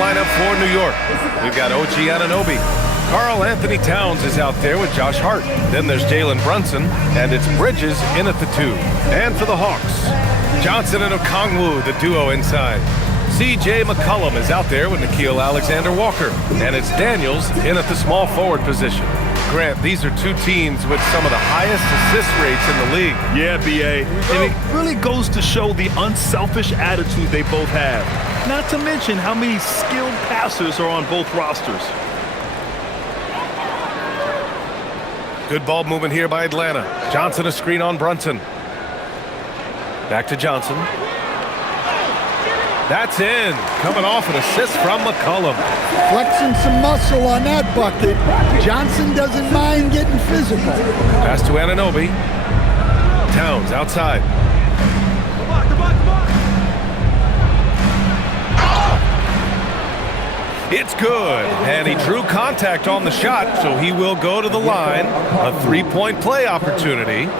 lineup for New York. We've got OG Anunoby. Karl Anthony Towns is out there with Josh Hart. Then there's Jalen Brunson, and it's Bridges in at the 2. And for the Hawks, Johnson and Okongwu, the duo inside. C.J. McCollum is out there with Nickeil Alexander-Walker. And it's Daniels in at the small forward position. Grant, these are two teams with some of the highest assist rates in the league. Yeah, B.A. And it really goes to show the unselfish attitude they both have. Not to mention how many skilled passers are on both rosters. Good ball movement here by Atlanta. Johnson a screen on Brunson. Back to Johnson. That's in. Coming off an assist from McCollum. Flexing some muscle on that bucket. Johnson doesn't mind getting physical. Pass to Anunoby. Towns outside. It's good. And he drew contact on the shot, so he will go to the line. A three-point play opportunity.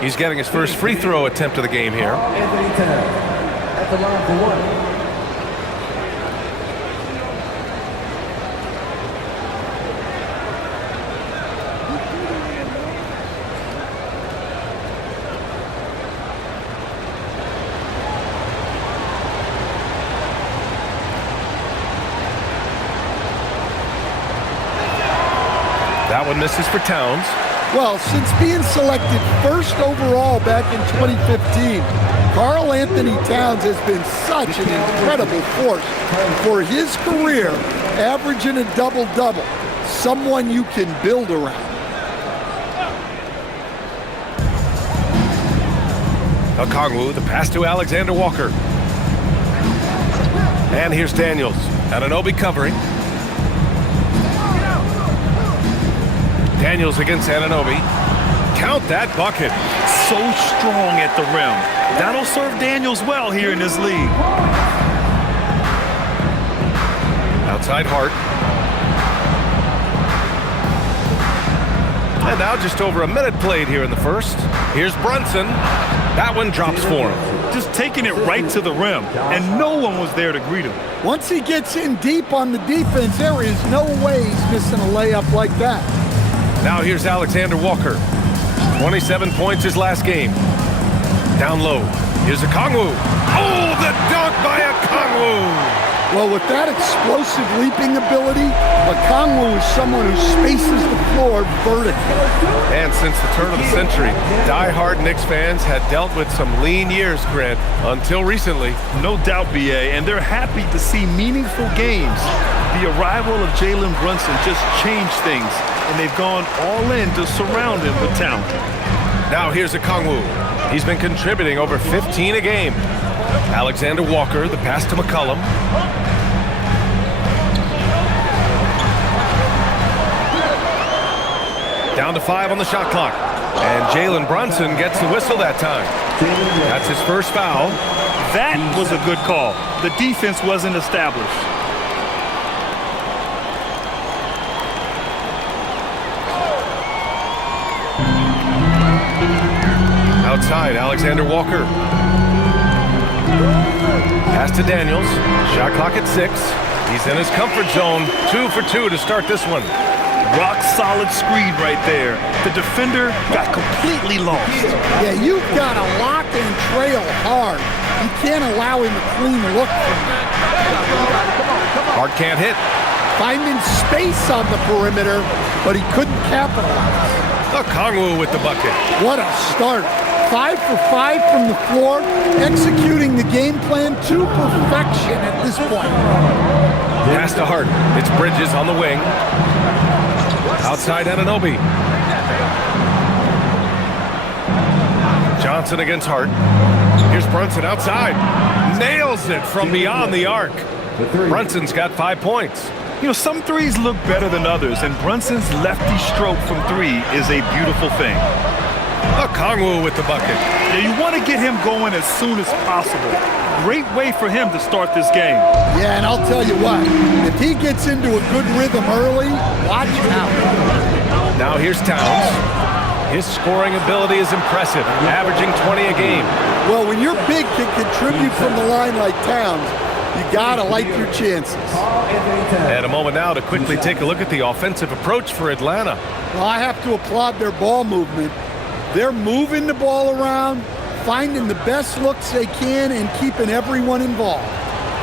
He's getting his first free throw attempt of the game here. Anthony Towns at the line for 1. That one misses for Towns. Well, since being selected first overall back in 2015, Karl Anthony Towns has been such an incredible force for his career, averaging a double-double, someone you can build around. Okongwu, the pass to Alexander-Walker. And here's Daniels. Anunoby covering. Daniels against Anunoby. Count that bucket. So strong at the rim. That'll serve Daniels well here in this league. Outside Hart. And now just over a minute played here in the first. Here's Brunson. That one drops for him. Just taking it right to the rim, and no one was there to greet him. Once he gets in deep on the defense, there is no way he's missing a layup like that. Now here's Alexander Walker. 27 points his last game. Down low. Here's Okongwu. Oh, the dunk by Okongwu! Well, with that explosive leaping ability, Okongwu is someone who spaces the floor vertically. And since the turn of the century, die-hard Knicks fans had dealt with some lean years, Grant, until recently. No doubt, B.A., and they're happy to see meaningful games. The arrival of Jalen Brunson just changed things, and they've gone all in to surround him with talent. Now here's Okongwu. He's been contributing over 15 a game. Alexander Walker, the pass to McCollum. Down to 5 on the shot clock. And Jalen Brunson gets the whistle that time. That's his first foul. That was a good call. The defense wasn't established. Outside, Alexander Walker. Pass to Daniels. Shot clock at 6. He's in his comfort zone. 2 for 2 to start this one. Rock solid screen right there. The defender got completely lost. Yeah, you've got to lock and trail hard. You can't allow him a clean look from that. Hart can't hit. Finding space on the perimeter, but he couldn't capitalize. Okongwu with the bucket. What a start. 5 for 5 from the floor, executing the game plan to perfection at this point. Pass to Hart. It's Bridges on the wing. Outside Anunoby. Johnson against Hart. Here's Brunson outside. Nails it from beyond the arc. Brunson's got 5 points. You know, some threes look better than others, and Brunson's lefty stroke from 3 is a beautiful thing. Okongwu with the bucket. Yeah, you want to get him going as soon as possible. Great way for him to start this game. Yeah, and I'll tell you what, if he gets into a good rhythm early, watch him out. Now here's Towns. His scoring ability is impressive, averaging 20 a game. Well, when your big can contribute from the line like Towns, you gotta like your chances. And a moment now to quickly take a look at the offensive approach for Atlanta. Well, I have to applaud their ball movement. They're moving the ball around, finding the best looks they can, and keeping everyone involved.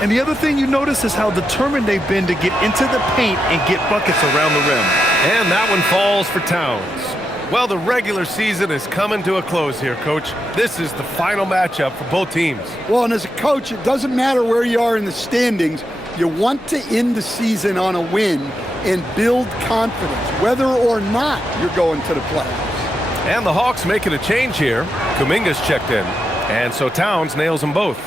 And the other thing you notice is how determined they've been to get into the paint and get buckets around the rim. And that one falls for Towns. Well, the regular season is coming to a close here, Coach. This is the final matchup for both teams. Well, and as a coach, it doesn't matter where you are in the standings. You want to end the season on a win and build confidence, whether or not you're going to the playoffs. And the Hawks making a change here. Kuminga's checked in, and so Towns nails them both.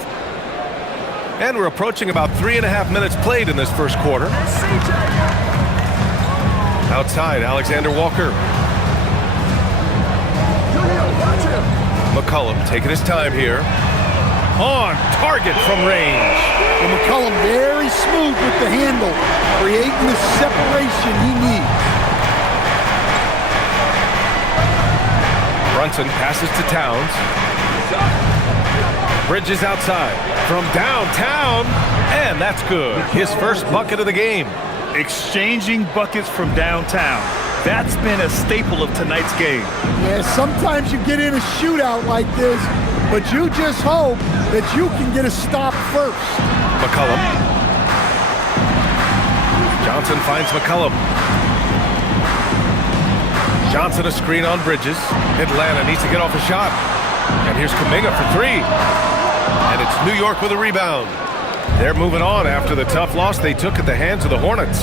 And we're approaching about 3.5 minutes played in this first quarter. Outside, Alexander Walker. McCollum taking his time here. On target from range. And McCollum very smooth with the handle, creating the separation he needs. Brunson passes to Towns. Bridges outside from downtown, and that's good. His first bucket of the game. Exchanging buckets from downtown. That's been a staple of tonight's game. Yeah, sometimes you get in a shootout like this, but you just hope that you can get a stop first. McCollum. Johnson finds McCollum. Johnson a screen on Bridges. Atlanta needs to get off a shot. And here's Kuminga for three. And it's New York with a rebound. They're moving on after the tough loss they took at the hands of the Hornets.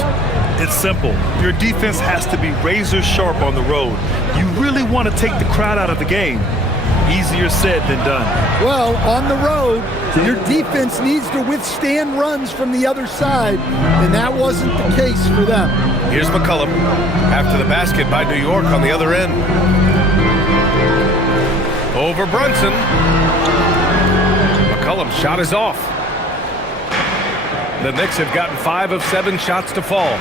It's simple. Your defense has to be razor sharp on the road. You really want to take the crowd out of the game. Easier said than done. Well, on the road, your defense needs to withstand runs from the other side, and that wasn't the case for them. Here's McCollum after the basket by New York on the other end. Over Brunson. McCollum's shot is off. The Knicks have gotten 5 of 7 shots to fall.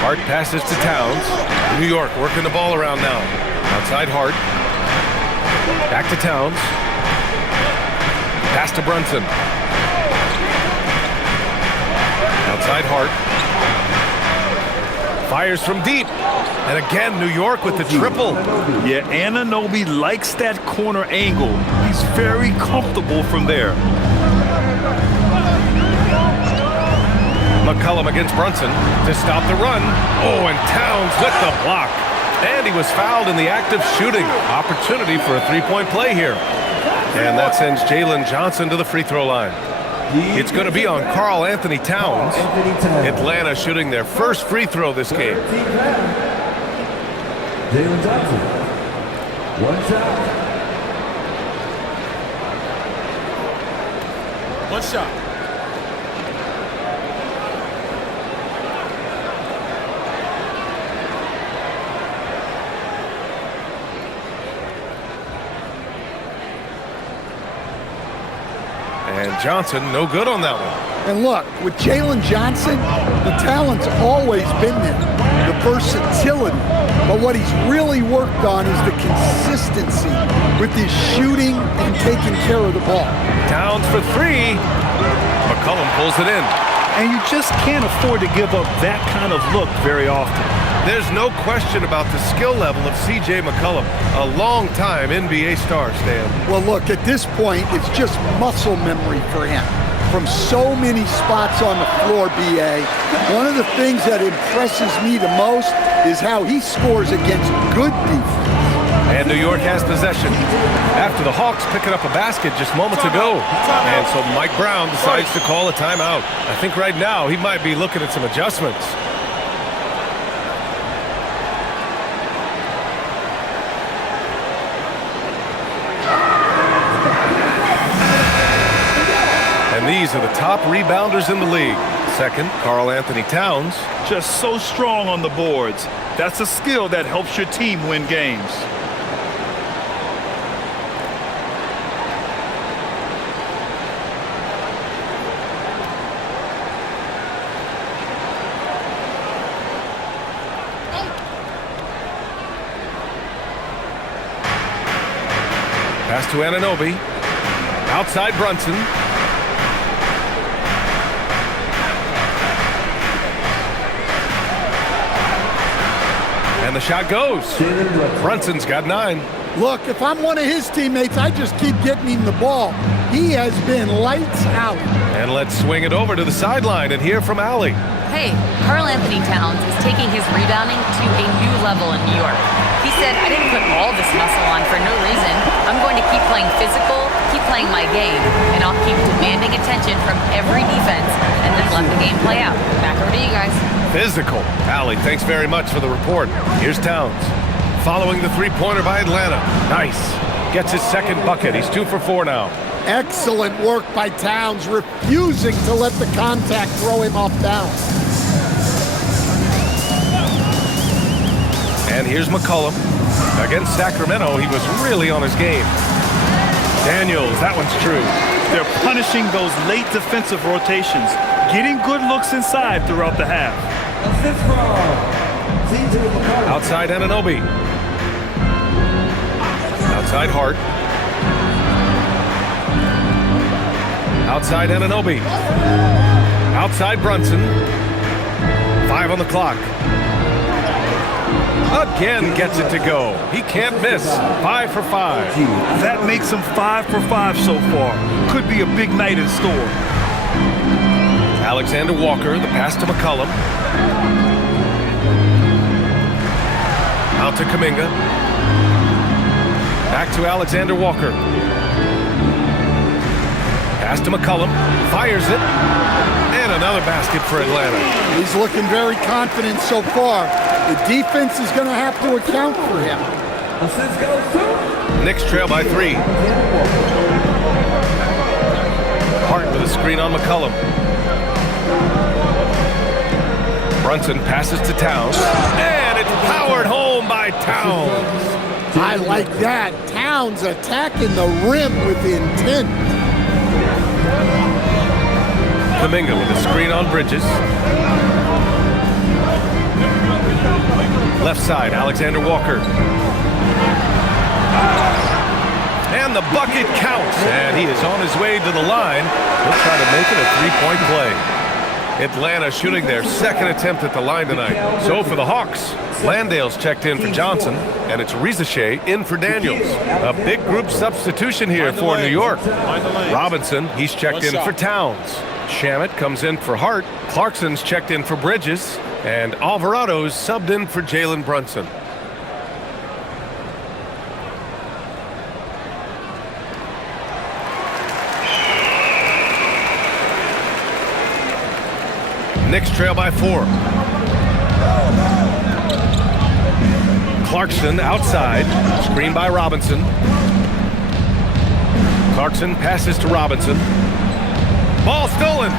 Hart passes to Towns. New York working the ball around now. Outside Hart. Back to Towns. Pass to Brunson. Outside Hart. Fires from deep. And again, New York with the triple. Yeah, Anunoby likes that corner angle. He's very comfortable from there. McCollum against Brunson to stop the run. Oh, and Towns with the block. And he was fouled in the act of shooting. Opportunity for a three-point play here. And that sends Jalen Johnson to the free throw line. It's going to be on Karl Anthony Towns. Atlanta shooting their first free throw this game. Jalen Johnson. One shot. One shot. And Johnson, no good on that one. And look, with Jalen Johnson, the talent's always been there, the versatility. But what he's really worked on is the consistency with his shooting and taking care of the ball. Towns for three. McCollum pulls it in. And you just can't afford to give up that kind of look very often. There's no question about the skill level of C.J. McCollum, a long-time NBA star, Stan. Well, look, at this point, it's just muscle memory for him. From so many spots on the floor, B.A., one of the things that impresses me the most is how he scores against good defense. And New York has possession after the Hawks picking up a basket just moments ago. And so Mike Brown decides to call a timeout. I think right now he might be looking at some adjustments. And these are the top rebounders in the league. Second, Karl Anthony Towns. Just so strong on the boards. That's a skill that helps your team win games. Pass to Anunoby. Outside Brunson. And the shot goes. Brunson's got 9. Look, if I'm one of his teammates, I just keep getting him the ball. He has been lights out. And let's swing it over to the sideline and hear from Allie. Hey, Karl Anthony Towns is taking his rebounding to a new level in New York. He said, I didn't put all this muscle on for no reason. I'm going to keep playing physical, keep playing my game, and I'll keep demanding attention from every defense and then let the game play out. Back over to you guys. Physical. Allie, thanks very much for the report. Here's Towns. Following the three-pointer by Atlanta. Nice. Gets his second bucket. He's 2 for 4 now. Excellent work by Towns, refusing to let the contact throw him off balance. And here's McCollum. Against Sacramento, he was really on his game. Daniels, that one's true. They're punishing those late defensive rotations, getting good looks inside throughout the half. Outside Anunoby. Outside Hart. Outside Anunoby. Outside Brunson. 5 on the clock. Again gets it to go. He can't miss. 5 for 5. That makes him 5 for 5 so far. Could be a big night in store. Alexander Walker, the pass to McCollum. Out to Kuminga. Back to Alexander Walker. Pass to McCollum. Fires it. And another basket for Atlanta. He's looking very confident so far. The defense is going to have to account for him. Knicks trail by 3. Hart with a screen on McCollum. Brunson passes to Towns. And it's powered home by Towns. I like that. Towns attacking the rim with intent. Kuminga with a screen on Bridges. Left side, Alexander Walker. And the bucket counts. And he is on his way to the line. He'll try to make it a three-point play. Atlanta shooting their second attempt at the line tonight. So for the Hawks, Landale's checked in for Johnson, and it's Rizachet in for Daniels. A big group substitution here for New York. Robinson, he's checked in for Towns. Shamet comes in for Hart. Clarkson's checked in for Bridges. And Alvarado's subbed in for Jalen Brunson. Knicks trail by 4. Clarkson outside. Screen by Robinson. Clarkson passes to Robinson. Ball stolen.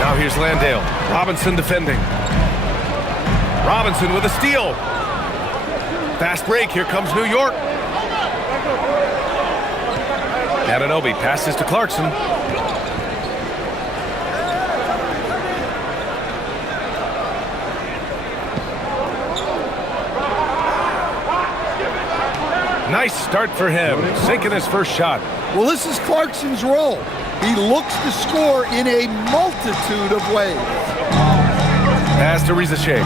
Now here's Landale. Robinson defending. Robinson with a steal. Fast break. Here comes New York. Anunoby passes to Clarkson. Nice start for him, sinking his first shot. Well, this is Clarkson's role. He looks to score in a multitude of ways. Pass to Rizachet.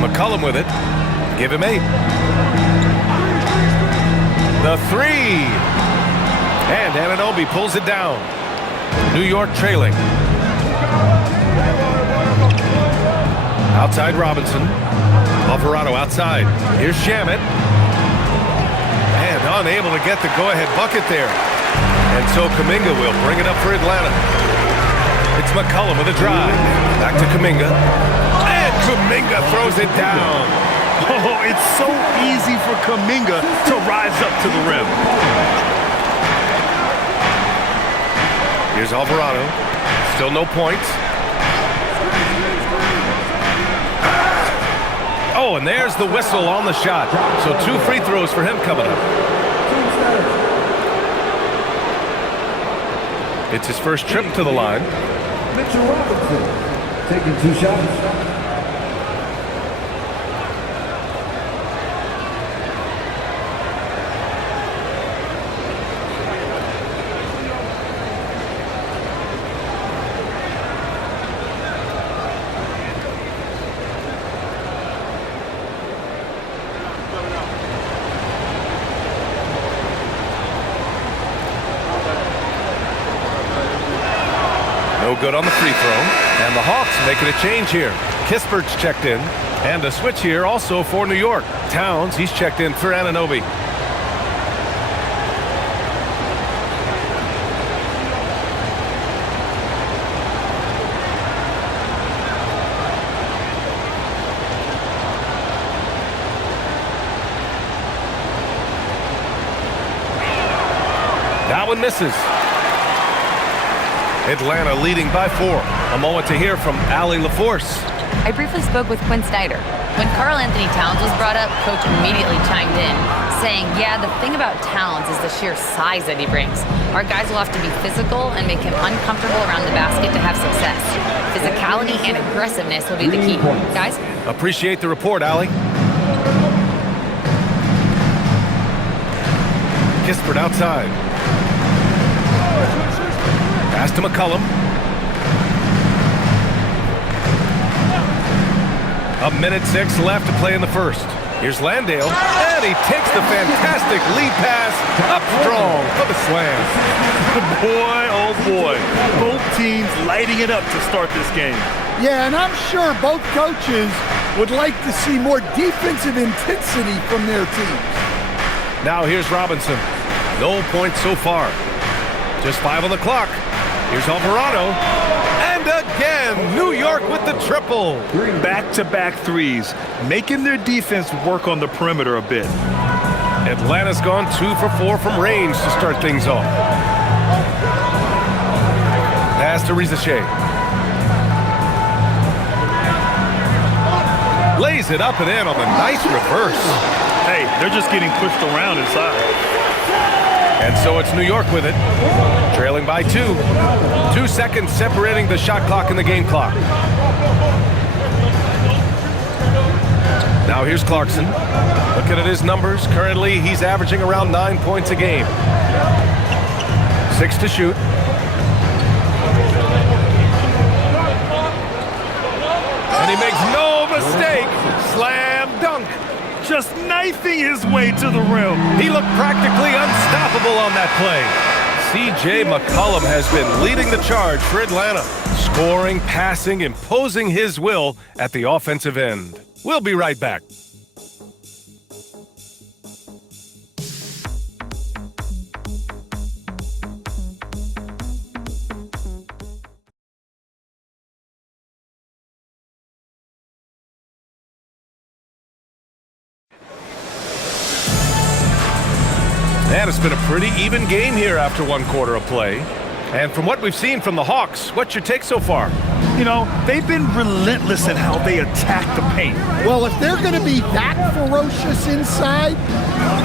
McCollum with it. Give him 8. The 3. And Anunoby pulls it down. New York trailing. Outside Robinson. Alvarado outside. Here's Shamet. And unable to get the go-ahead bucket there. And so Kuminga will bring it up for Atlanta. It's McCollum with a drive. Back to Kuminga. And Kuminga throws it down. Oh, it's so easy for Kuminga to rise up to the rim. Here's Alvarado. Still no points. Oh, and there's the whistle on the shot. So 2 free throws for him coming up. It's his first trip to the line. Mitchell Robinson taking 2 shots. No good on the free throw. And the Hawks making a change here. Kispert's checked in. And a switch here also for New York. Towns, he's checked in for Anunoby. That one misses. Atlanta leading by 4. A moment to hear from Allie LaForce. I briefly spoke with Quinn Snyder. When Karl Anthony Towns was brought up, Coach immediately chimed in, saying, yeah, the thing about Towns is the sheer size that he brings. Our guys will have to be physical and make him uncomfortable around the basket to have success. Physicality and aggressiveness will be the key. Guys? Appreciate the report, Allie. Kispert outside. Pass to McCollum. A minute 6 left to play in the first. Here's Landale, and he takes the fantastic lead pass up strong for the slam. Boy, oh boy. Both teams lighting it up to start this game. Yeah, and I'm sure both coaches would like to see more defensive intensity from their teams. Now here's Robinson. No points so far. Just 5 on the clock. Here's Alvarado. And again, New York with the triple. Back-to-back threes, making their defense work on the perimeter a bit. Atlanta's gone 2 for 4 from range to start things off. Pass to Rizachet. Lays it up and in on the nice reverse. Hey, they're just getting pushed around inside. And so it's New York with it, trailing by 2. 2 seconds separating the shot clock and the game clock. Now here's Clarkson. Looking at his numbers, currently he's averaging around 9 points a game. 6 to shoot. And he makes no mistake. Slam dunk. Just knifing his way to the rim. He looked practically unstoppable on that play. C.J. McCollum has been leading the charge for Atlanta. Scoring, passing, imposing his will at the offensive end. We'll be right back. And it's been a pretty even game here after 1 quarter of play. And from what we've seen from the Hawks, what's your take so far? You know, they've been relentless in how they attack the paint. Well, if they're going to be that ferocious inside,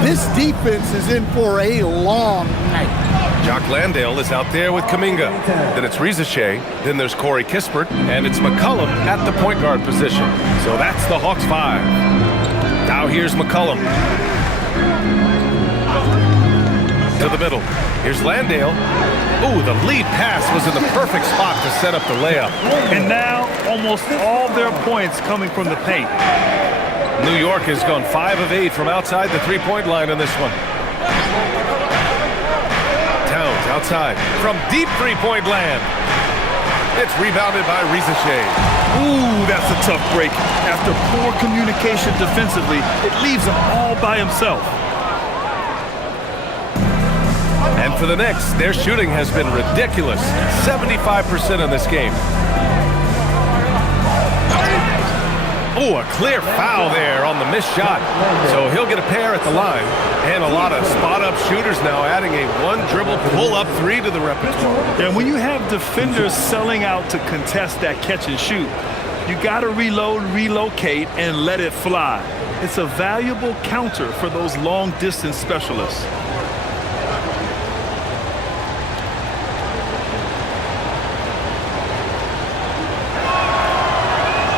this defense is in for a long night. Jock Landale is out there with Kuminga. Then it's Rizachet. Then there's Corey Kispert. And it's McCollum at the point guard position. So that's the Hawks 5. Now here's McCollum. To the middle. Here's Landale. Ooh, the lead pass was in the perfect spot to set up the layup. And now, almost all their points coming from the paint. New York has gone 5 of 8 from outside the three-point line in this one. Towns outside from deep three-point land. It's rebounded by Rizachet. Ooh, that's a tough break. After poor communication defensively, it leaves him all by himself. And for the Knicks, their shooting has been ridiculous. 75% in this game. Oh, a clear foul there on the missed shot. So he'll get a pair at the line. And a lot of spot-up shooters now, adding a one-dribble pull-up 3 to the repertoire. And when you have defenders selling out to contest that catch and shoot, you got to reload, relocate, and let it fly. It's a valuable counter for those long-distance specialists.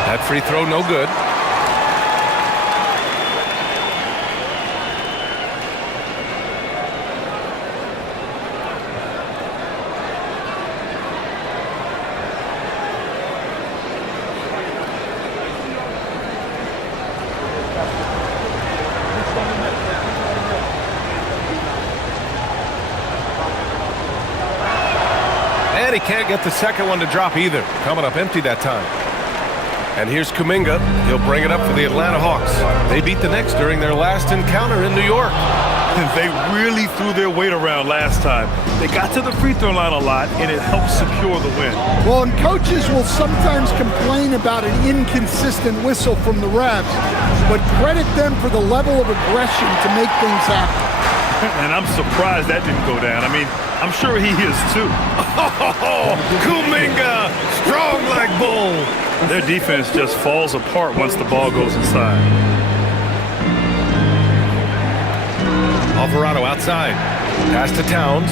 That free throw no good. And he can't get the second one to drop either. Coming up empty that time. And here's Kuminga. He'll bring it up for the Atlanta Hawks. They beat the Knicks during their last encounter in New York. They really threw their weight around last time. They got to the free throw line a lot, and it helped secure the win. Well, and coaches will sometimes complain about an inconsistent whistle from the refs, but credit them for the level of aggression to make things happen. And I'm surprised that didn't go down. I mean, I'm sure he is too. Oh, Kuminga, strong like bull. Their defense just falls apart once the ball goes inside. Alvarado outside. Pass to Towns.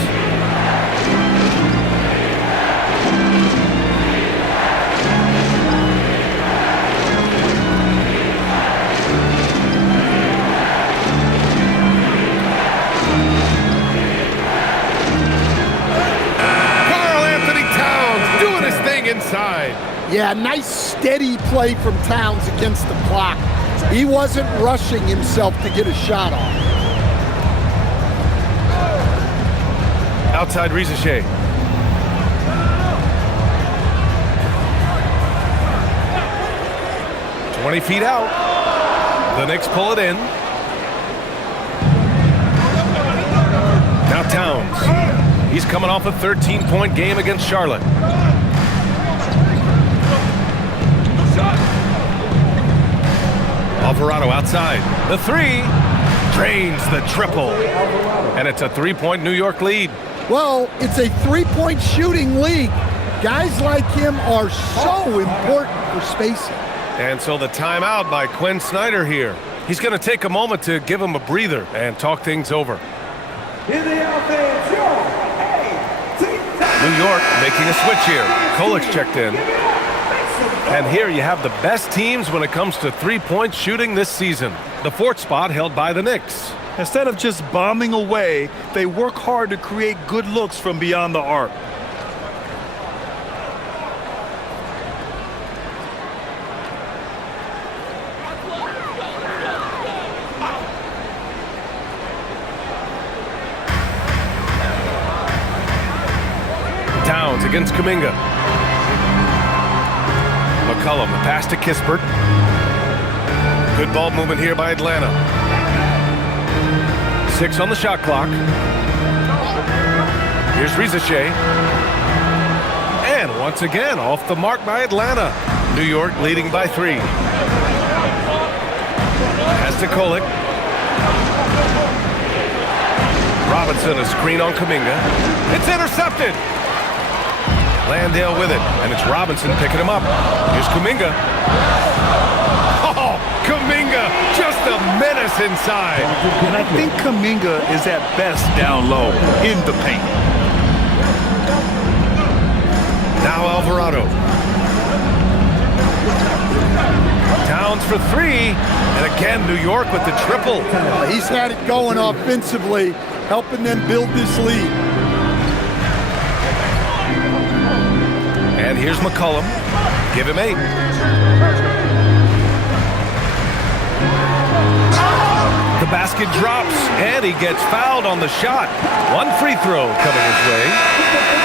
Inside. Yeah, nice steady play from Towns against the clock. He wasn't rushing himself to get a shot off. Outside Ricochet. "20 feet out. The Knicks pull it in. Now Towns. He's coming off a 13-point game against Charlotte. Alvarado outside. The three drains the triple. And it's a 3-point New York lead. Well, it's a 3-point shooting league. Guys like him are so important for spacing. And so the timeout by Quinn Snyder here. He's going to take a moment to give him a breather and talk things over. New York making a switch here. Kolik's checked in. And here you have the best teams when it comes to three-point shooting this season. The 4th spot held by the Knicks. Instead of just bombing away, they work hard to create good looks from beyond the arc. Towns against Kuminga. McCollum, the pass to Kispert. Good ball movement here by Atlanta. 6 on the shot clock. Here's Ricochet. And once again, off the mark by Atlanta. New York leading by 3. Pass to Kolik. Robinson, a screen on Kuminga. It's intercepted. Landale with it, and it's Robinson picking him up. Here's Kuminga. Oh, Kuminga, just a menace inside. And I think Kuminga is at best down low in the paint. Now Alvarado. Towns for 3, and again New York with the triple. He's had it going offensively, helping them build this lead. And here's McCollum. Give him 8. The basket drops, and he gets fouled on the shot. 1 free throw coming his way.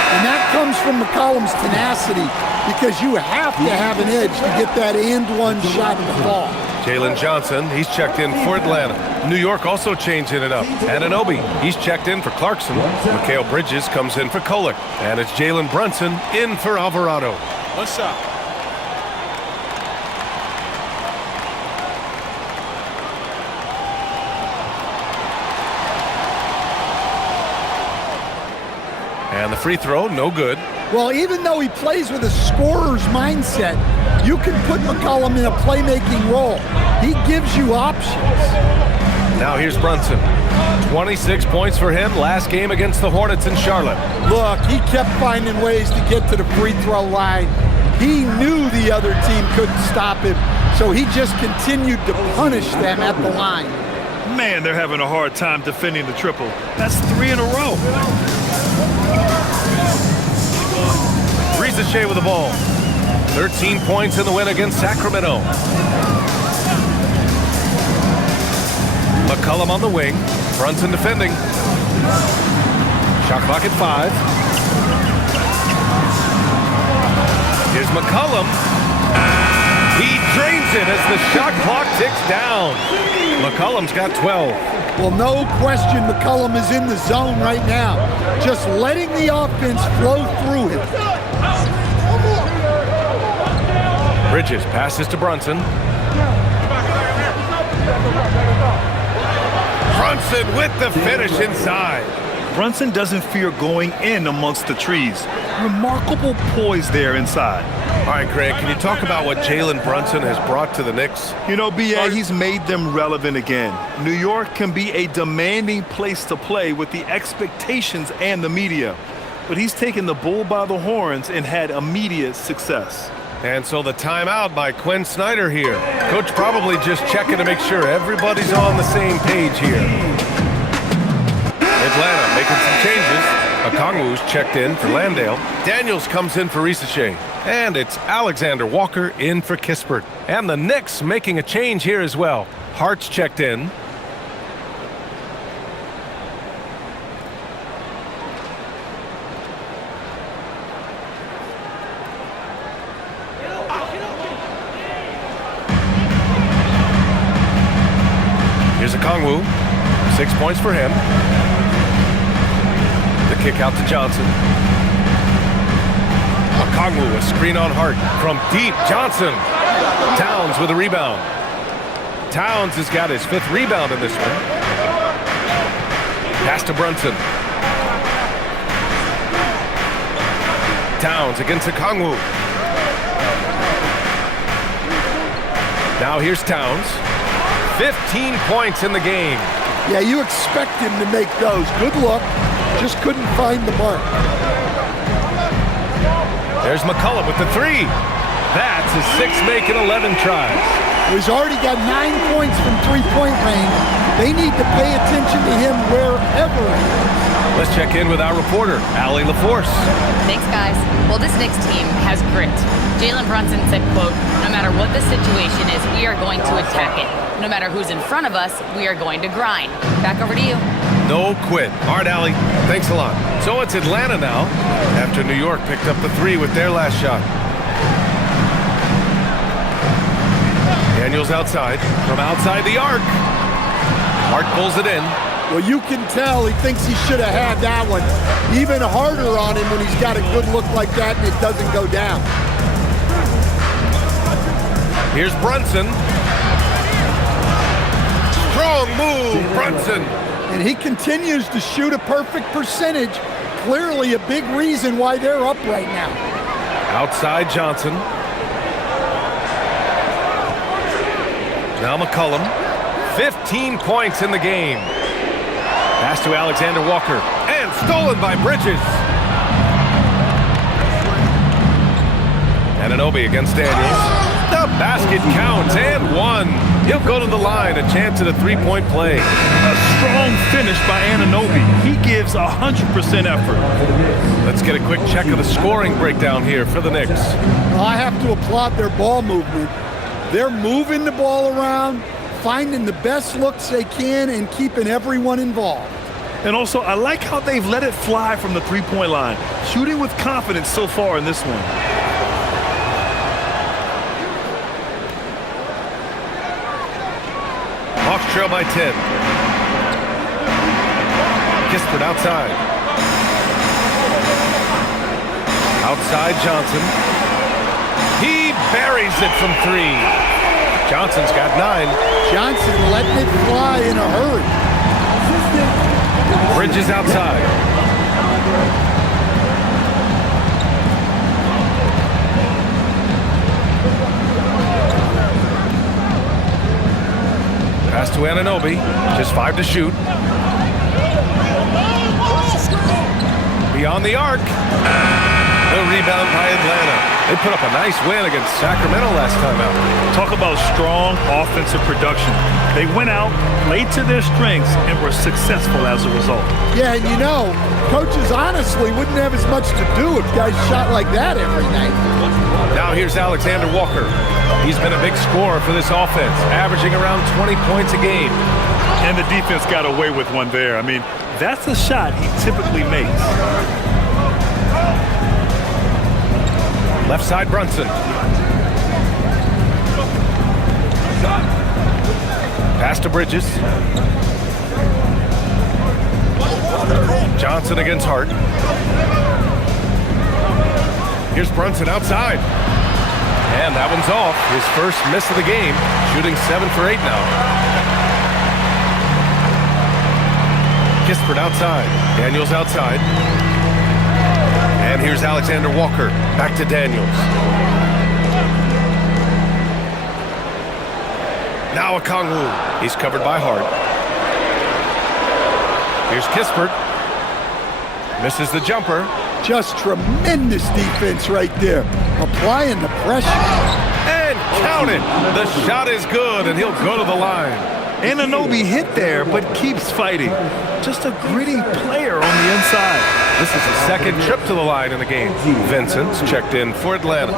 And that comes from McCollum's tenacity, because you have to have an edge to get that and-one shot to fall. Jalen Johnson, he's checked in for Atlanta. New York also changing it up. Anunoby, he's checked in for Clarkson. Mikal Bridges comes in for Kolik. And it's Jalen Brunson in for Alvarado. One shot. And the free throw, no good. Well, even though he plays with a scorer's mindset, you can put McCollum in a playmaking role. He gives you options. Now here's Brunson. 26 points for him last game against the Hornets in Charlotte. Look, he kept finding ways to get to the free throw line. He knew the other team couldn't stop him, so he just continued to punish them at the line. Man, they're having a hard time defending the triple. That's 3 in a row. Ricochet with the ball. 13 points in the win against Sacramento. McCollum on the wing. Brunson defending. Shot clock at 5. Here's McCollum. He drains it as the shot clock ticks down. McCollum's got 12. Well, no question McCollum is in the zone right now. Just letting the offense flow through him. Bridges passes to Brunson. Brunson with the finish inside. Brunson doesn't fear going in amongst the trees. Remarkable poise there inside. All right, Greg, can you talk about what Jalen Brunson has brought to the Knicks? You know, B.A., he's made them relevant again. New York can be a demanding place to play with the expectations and the media. But he's taken the bull by the horns and had immediate success. And so the timeout by Quinn Snyder here. Coach probably just checking to make sure everybody's on the same page here. Atlanta making some changes. Okongwu's checked in for Landale. Daniels comes in for Risache. And it's Alexander Walker in for Kispert. And the Knicks making a change here as well. Hart's checked in. Here's Okongwu. 6 points for him. The kick out to Johnson. Okongwu, a screen on Hart. From deep, Johnson. Towns with a rebound. Towns has got his 5th rebound in this one. Pass to Brunson. Towns against Okongwu. Now here's Towns. 15 points in the game. Yeah, you expect him to make those. Good luck. Just couldn't find the mark. There's McCullum with the 3. That's his 6th make in 11 tries. He's already got 9 points from three-point range. They need to pay attention to him wherever he is. Let's check in with our reporter, Allie LaForce. Thanks, guys. Well, this Knicks team has grit. Jalen Brunson said, quote, "No matter what the situation is, we are going to attack it. No matter who's in front of us, we are going to grind." Back over to you. No quit. All right, Allie, thanks a lot. So it's Atlanta now, after New York picked up the 3 with their last shot. Daniels outside, from outside the arc. Hart pulls it in. Well, you can tell he thinks he should have had that one. Even harder on him when he's got a good look like that and it doesn't go down. Here's Brunson. Strong move, Brunson. And he continues to shoot a perfect percentage. Clearly a big reason why they're up right now. Outside Johnson. Now McCullum. 15 points in the game. Pass to Alexander Walker. And stolen by Bridges. Anunoby against Daniels. The basket counts and 1. He'll go to the line, a chance at a 3-point play. A strong finish by Anunoby. He gives 100% effort. Let's get a quick check of the scoring breakdown here for the Knicks. Well, I have to applaud their ball movement. They're moving the ball around, finding the best looks they can, and keeping everyone involved. And also, I like how they've let it fly from the three-point line. Shooting with confidence so far in this one. Hawks trail by 10. Kispert outside. Outside Johnson. He buries it from 3. Johnson's got 9. Johnson letting it fly in a hurry. Bridges outside. Pass to Anunoby. Just 5 to shoot. Beyond the arc. The rebound by Atlanta. They put up a nice win against Sacramento last time out. Talk about strong offensive production. They went out, played to their strengths, and were successful as a result. Yeah, and you know, coaches honestly wouldn't have as much to do if guys shot like that every night. Now here's Alexander Walker. He's been a big scorer for this offense, averaging around 20 points a game. And the defense got away with one there. I mean, that's a shot he typically makes. Left side, Brunson. Pass to Bridges. Johnson against Hart. Here's Brunson outside. And that one's off. His first miss of the game. Shooting 7 for 8 now. Kispert outside. Daniels outside. And here's Alexander Walker. Back to Daniels. Now Okongwu. He's covered by Hart. Here's Kispert. Misses the jumper. Just tremendous defense right there. Applying the pressure. And count it. The shot is good, and he'll go to the line. Anunoby hit there, but keeps fighting. Just a gritty player on the inside. This is his second trip to the line in the game. Vincent's checked in for Atlanta.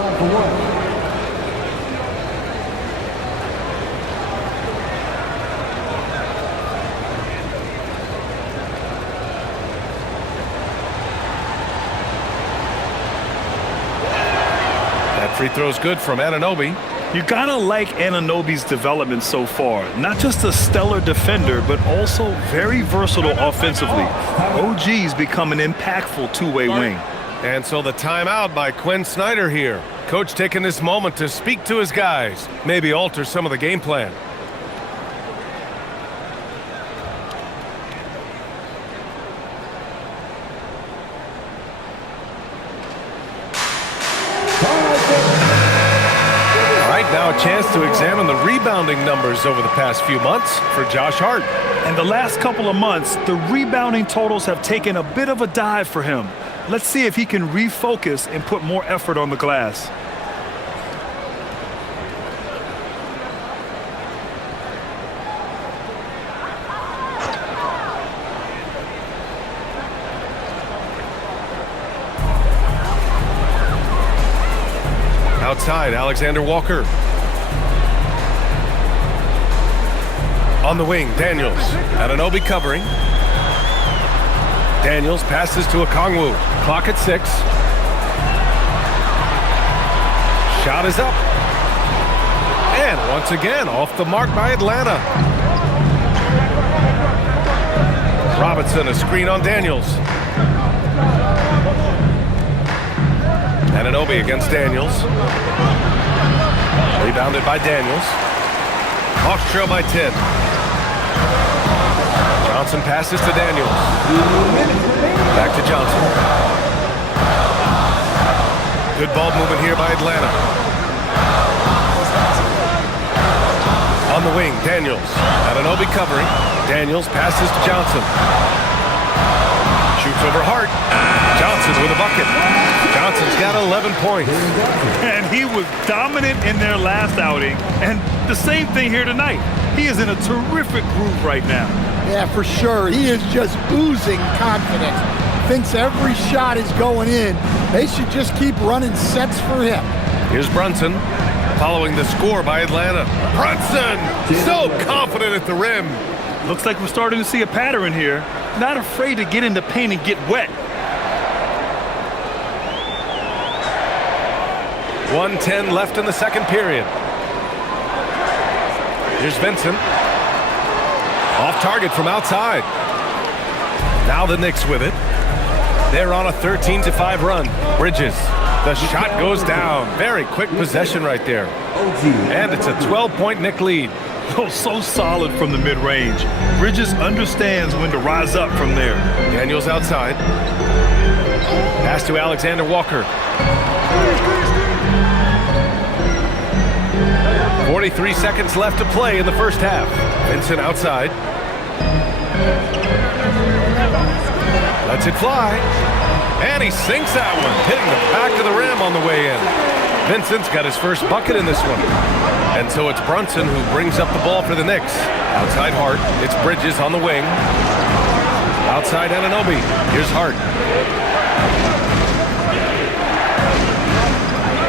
That free throw's good from Anunoby. You gotta like Anunoby's development so far. Not just a stellar defender, but also very versatile offensively. OG's become an impactful two-way wing. And so the timeout by Quinn Snyder here. Coach taking this moment to speak to his guys. Maybe alter some of the game plan. Now a chance to examine the rebounding numbers over the past few months for Josh Hart. And the last couple of months, the rebounding totals have taken a bit of a dive for him. Let's see if he can refocus and put more effort on the glass. Outside, Alexander Walker. On the wing, Daniels. Anunoby covering. Daniels passes to Okongwu. Clock at 6. Shot is up. And once again, off the mark by Atlanta. Robinson, a screen on Daniels. Anunoby against Daniels. Rebounded by Daniels. Hawks trail by 10. Johnson passes to Daniels. Back to Johnson. Good ball movement here by Atlanta. On the wing, Daniels. Anunoby covering. Daniels passes to Johnson. Shoots over Hart. Johnson with a bucket. Johnson's got 11 points. And he was dominant in their last outing. And the same thing here tonight. He is in a terrific groove right now. Yeah, for sure. He is just oozing confidence. Thinks every shot is going in. They should just keep running sets for him. Here's Brunson following the score by Atlanta. Brunson, so confident at the rim. Looks like we're starting to see a pattern here. Not afraid to get in the paint and get wet. 1:10 left in the second period. Here's Vincent. Off target from outside. Now the Knicks with it. They're on a 13-5 run. Bridges. The shot goes down. Very quick possession right there. And it's a 12-point Knick lead. Oh, so solid from the mid-range. Bridges understands when to rise up from there. Daniels outside. Pass to Alexander Walker. 43 seconds left to play in the first half. Vincent outside. Lets it fly. And he sinks that one, hitting the back of the rim on the way in. Vincent's got his first bucket in this one. And so it's Brunson who brings up the ball for the Knicks. Outside Hart. It's Bridges on the wing. Outside Anunoby. Here's Hart.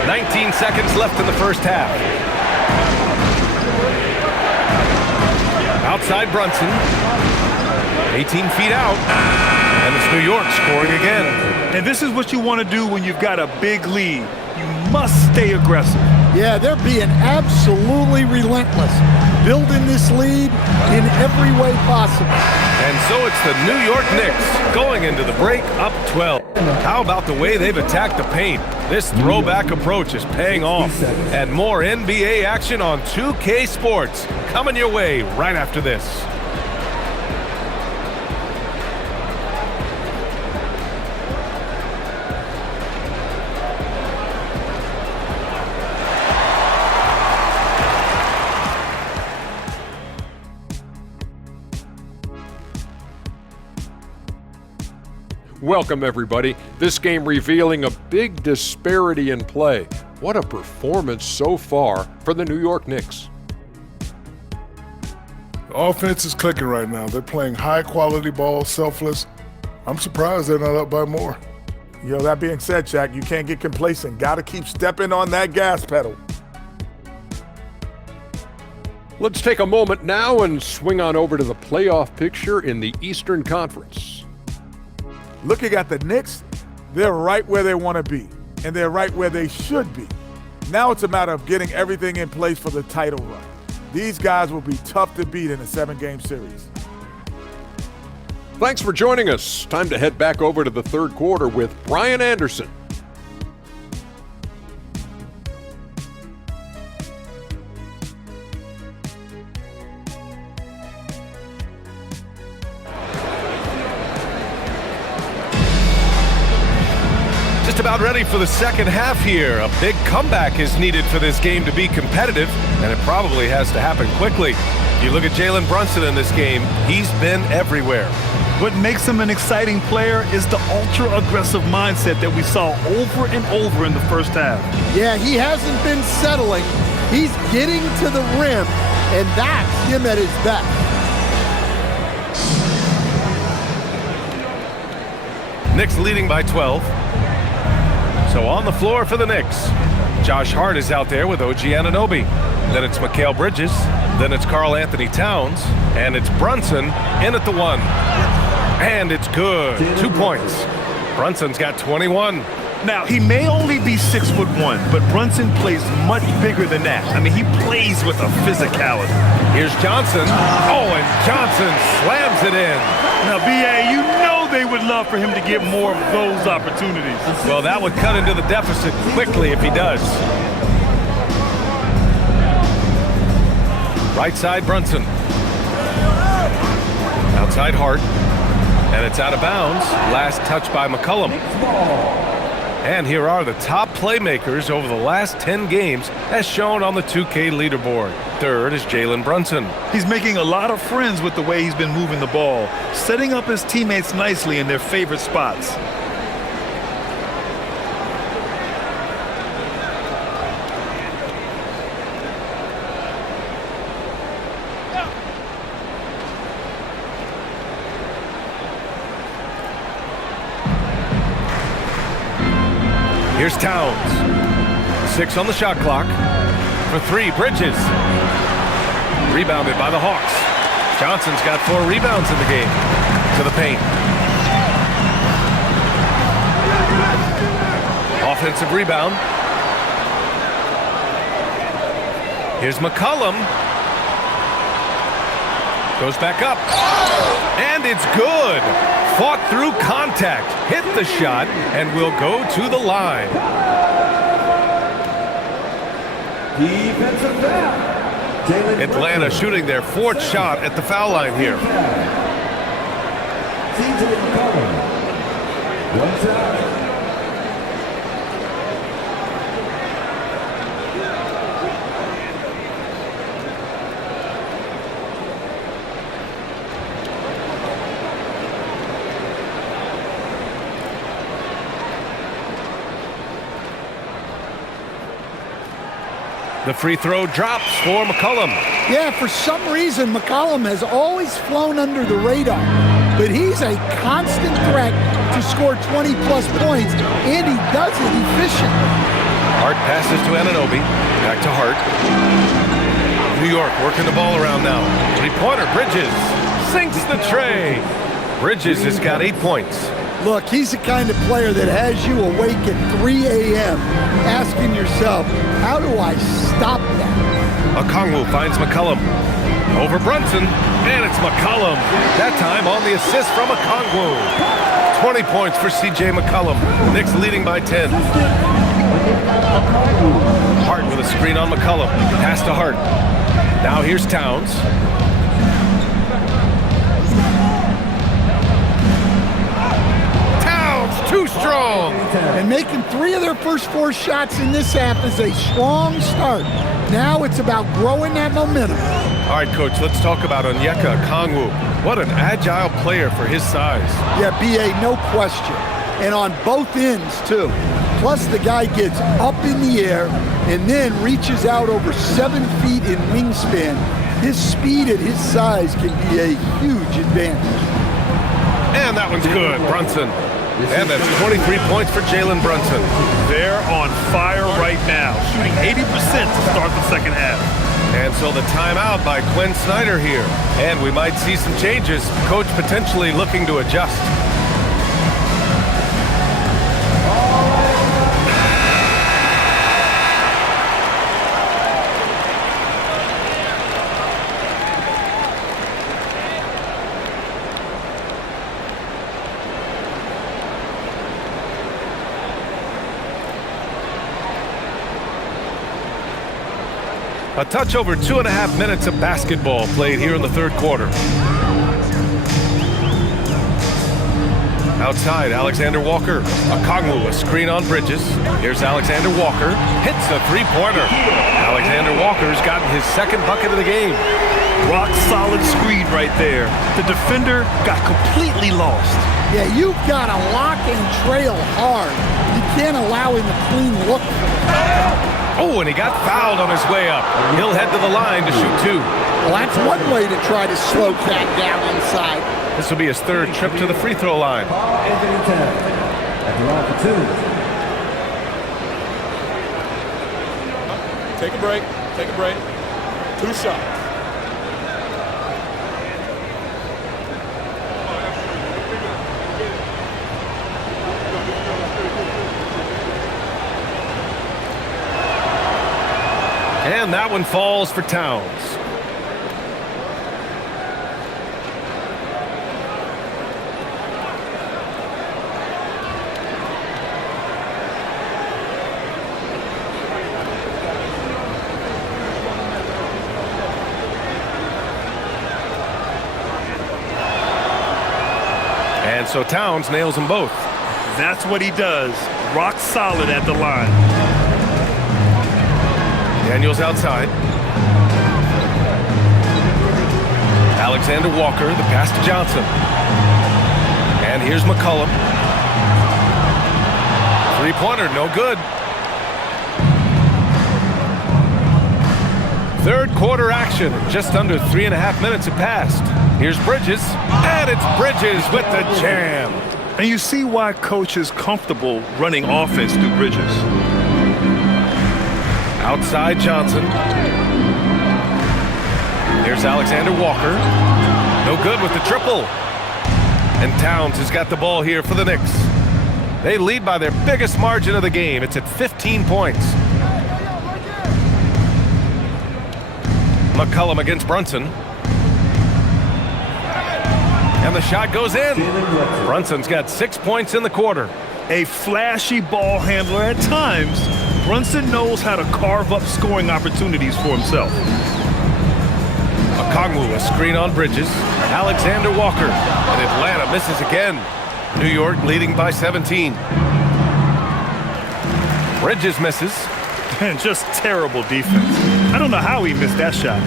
19 seconds left in the first half. Outside Brunson. 18 feet out. And it's New York scoring again. And this is what you want to do when you've got a big lead. You must stay aggressive. Yeah, they're being absolutely relentless, building this lead in every way possible. And so it's the New York Knicks going into the break up 12. How about the way they've attacked the paint? This throwback approach is paying off. And more NBA action on 2K Sports coming your way right after this. Welcome, everybody. This game revealing a big disparity in play. What a performance so far for the New York Knicks. Offense is clicking right now. They're playing high-quality ball, selfless. I'm surprised they're not up by more. You know, that being said, Shaq, you can't get complacent. Got to keep stepping on that gas pedal. Let's take a moment now and swing on over to the playoff picture in the Eastern Conference. Looking at the Knicks, they're right where they want to be, and they're right where they should be. Now it's a matter of getting everything in place for the title run. These guys will be tough to beat in a 7-game series. Thanks for joining us. Time to head back over to the third quarter with Brian Anderson. Just about ready for the second half here. A big comeback is needed for this game to be competitive, and it probably has to happen quickly. You look at Jalen Brunson in this game, he's been everywhere. What makes him an exciting player is the ultra-aggressive mindset that we saw over and over in the first half. Yeah, he hasn't been settling. He's getting to the rim, and that's him at his best. Knicks leading by 12. So on the floor for the Knicks, Josh Hart is out there with OG Anunoby. Then it's Mikal Bridges. Then it's Karl Anthony Towns. And it's Brunson in at the 1. And it's good. 2 points. Brunson's got 21. Now, he may only be 6'1", but Brunson plays much bigger than that. I mean, he plays with a physicality. Here's Johnson. Oh, and Johnson slams it in. Now, B.A., you know they would love for him to get more of those opportunities. Well, that would cut into the deficit quickly if he does. Right side, Brunson. Outside, Hart. And it's out of bounds. Last touch by McCollum. And here are the top playmakers over the last 10 games as shown on the 2K leaderboard. Third is Jalen Brunson. He's making a lot of friends with the way he's been moving the ball, setting up his teammates nicely in their favorite spots. Here's Towns. 6 on the shot clock. For 3, Bridges. Rebounded by the Hawks. Johnson's got 4 rebounds in the game. To the paint. Offensive rebound. Here's McCollum. Goes back up. And it's good. Fought through contact, hit the shot, and will go to the line. Defensive foul. Atlanta shooting their 4th shot at the foul line here. CJ McCollum. One shot. The free throw drops for McCollum. Yeah, for some reason, McCollum has always flown under the radar, but he's a constant threat to score 20-plus points, and he does it efficiently. Hart passes to Anunoby. Back to Hart. New York working the ball around now. Three-pointer, Bridges sinks the tray. Bridges has got 8 points. Look, he's the kind of player that has you awake at 3 a.m. asking yourself, how do I stop that? Okongwu finds McCollum. Over Brunson, and it's McCollum. That time on the assist from Okongwu. 20 points for C.J. McCollum. Knicks leading by 10. Hart with a screen on McCollum. Pass to Hart. Now here's Towns. Too strong. And making 3 of their first 4 shots in this half is a strong start. Now it's about growing that momentum. All right, Coach, let's talk about Onyeka Okongwu. What an agile player for his size. Yeah, B.A., no question. And on both ends, too. Plus, the guy gets up in the air and then reaches out over 7 feet in wingspan. His speed at his size can be a huge advantage. And that one's good, Brunson. And that's 23 points for Jalen Brunson. They're on fire right now, shooting 80% to start the second half. And so the timeout by Quinn Snyder here. And we might see some changes. Coach potentially looking to adjust. A touch over 2.5 minutes of basketball played here in the third quarter. Outside, Alexander Walker. Okongwu, a screen on Bridges. Here's Alexander Walker. Hits the three-pointer. Alexander Walker's gotten his second bucket of the game. Rock solid screen right there. The defender got completely lost. Yeah, you've got to lock and trail hard. You can't allow him a clean look. Oh, and he got fouled on his way up. He'll head to the line to shoot 2. Well, that's one way to try to slow Cat down inside. This will be his third trip to the free throw line. Anthony Towns at the line for 2. Take a break. Take a break. 2 shots. And that one falls for Towns. And so Towns nails them both. That's what he does. Rock solid at the line. Daniels outside. Alexander Walker, the pass to Johnson. And here's McCollum. Three-pointer, no good. Third quarter action. Just under 3.5 minutes have passed. Here's Bridges. And it's Bridges with the jam. And you see why Coach is comfortable running offense through Bridges. Outside Johnson. Here's Alexander Walker. No good with the triple. And Towns has got the ball here for the Knicks. They lead by their biggest margin of the game. It's at 15 points. McCollum against Brunson. And the shot goes in. Brunson's got 6 points in the quarter. A flashy ball handler at times. Brunson knows how to carve up scoring opportunities for himself. Okongwu, a screen on Bridges. Alexander Walker. And Atlanta misses again. New York leading by 17. Bridges misses. And just terrible defense. I don't know how he missed that shot.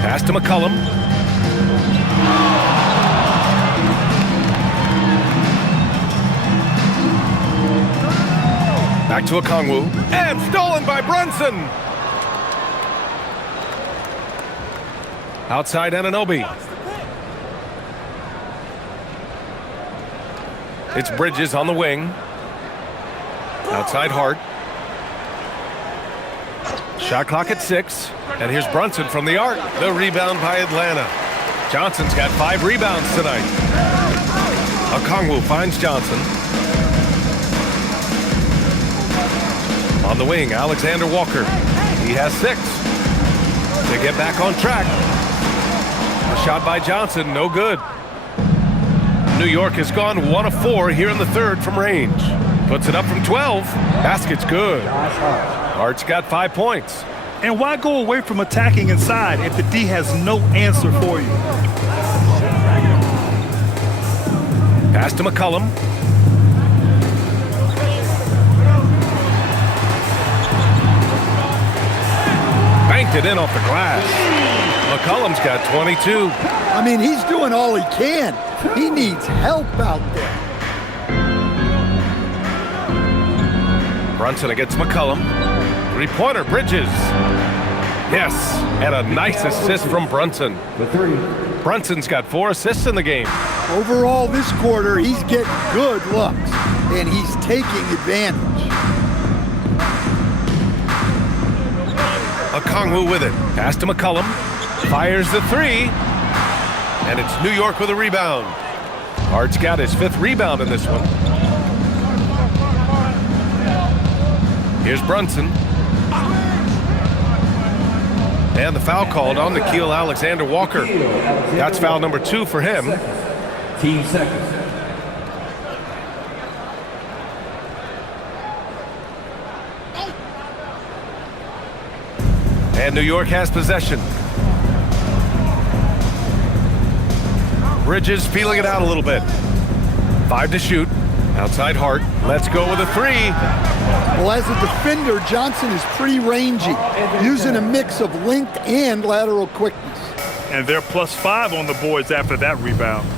Pass to McCollum. Back to Okongwu. And stolen by Brunson. Outside Anunoby. It's Bridges on the wing. Outside Hart. Shot clock at 6. And here's Brunson from the arc. The rebound by Atlanta. Johnson's got 5 rebounds tonight. Okongwu finds Johnson. On the wing, Alexander Walker. He has 6. To get back on track. A shot by Johnson, no good. New York has gone 1 of 4 here in the third from range. Puts it up from 12. Basket's good. Hart's got 5 points. And why go away from attacking inside if the D has no answer for you? Pass to McCollum. Banked it in off the glass. McCollum's got 22. I mean, he's doing all he can. He needs help out there. Brunson against McCollum. 3-pointer, Bridges. Yes, and a nice assist from Brunson. Brunson's got 4 assists in the game. Overall, this quarter, he's getting good looks, and he's taking advantage. Okongwu with it. Pass to McCollum. Fires the 3. And it's New York with a rebound. Hart's got his 5th rebound in this one. Here's Brunson. And the foul called on Nickeil Alexander Walker. That's foul number 2 for him. Team seconds. And New York has possession. Bridges feeling it out a little bit. 5 to shoot. Outside Hart. Let's go with a 3. Well, as a defender, Johnson is pretty rangy, using a mix of length and lateral quickness. And they're +5 on the boards after that rebound.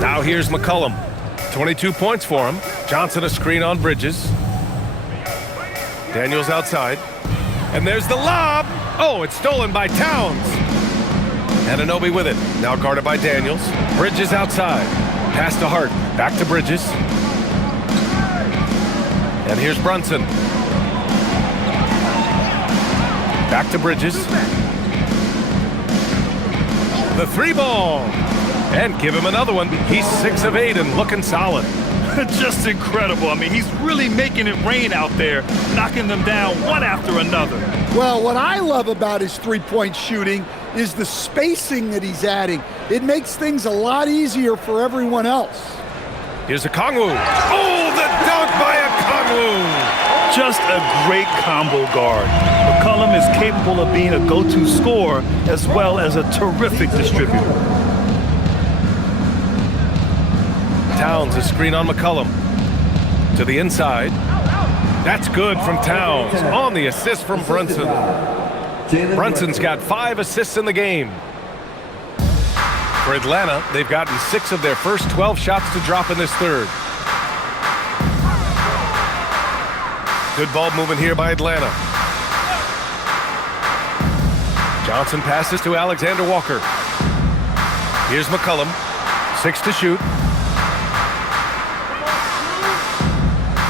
Now here's McCollum. 22 points for him. Johnson a screen on Bridges. Daniels outside. And there's the lob. Oh, it's stolen by Towns. Anunoby with it. Now guarded by Daniels. Bridges outside. Pass to Hart. Back to Bridges. And here's Brunson. Back to Bridges. The 3 ball. And give him another one. He's 6 of 8 and looking solid. Just incredible. I mean, he's really making it rain out there, knocking them down one after another. Well, what I love about his three-point shooting is the spacing that he's adding. It makes things a lot easier for everyone else. Here's Okongwu. Oh, the dunk by Okongwu. Just a great combo guard. McCollum is capable of being a go-to scorer as well as a terrific distributor. Towns a screen on McCollum. To the inside. That's good from Towns. On the assist from Brunson. Brunson's got 5 assists in the game. For Atlanta, they've gotten 6 of their first 12 shots to drop in this third. Good ball movement here by Atlanta. Johnson passes to Alexander Walker. Here's McCollum. 6 to shoot.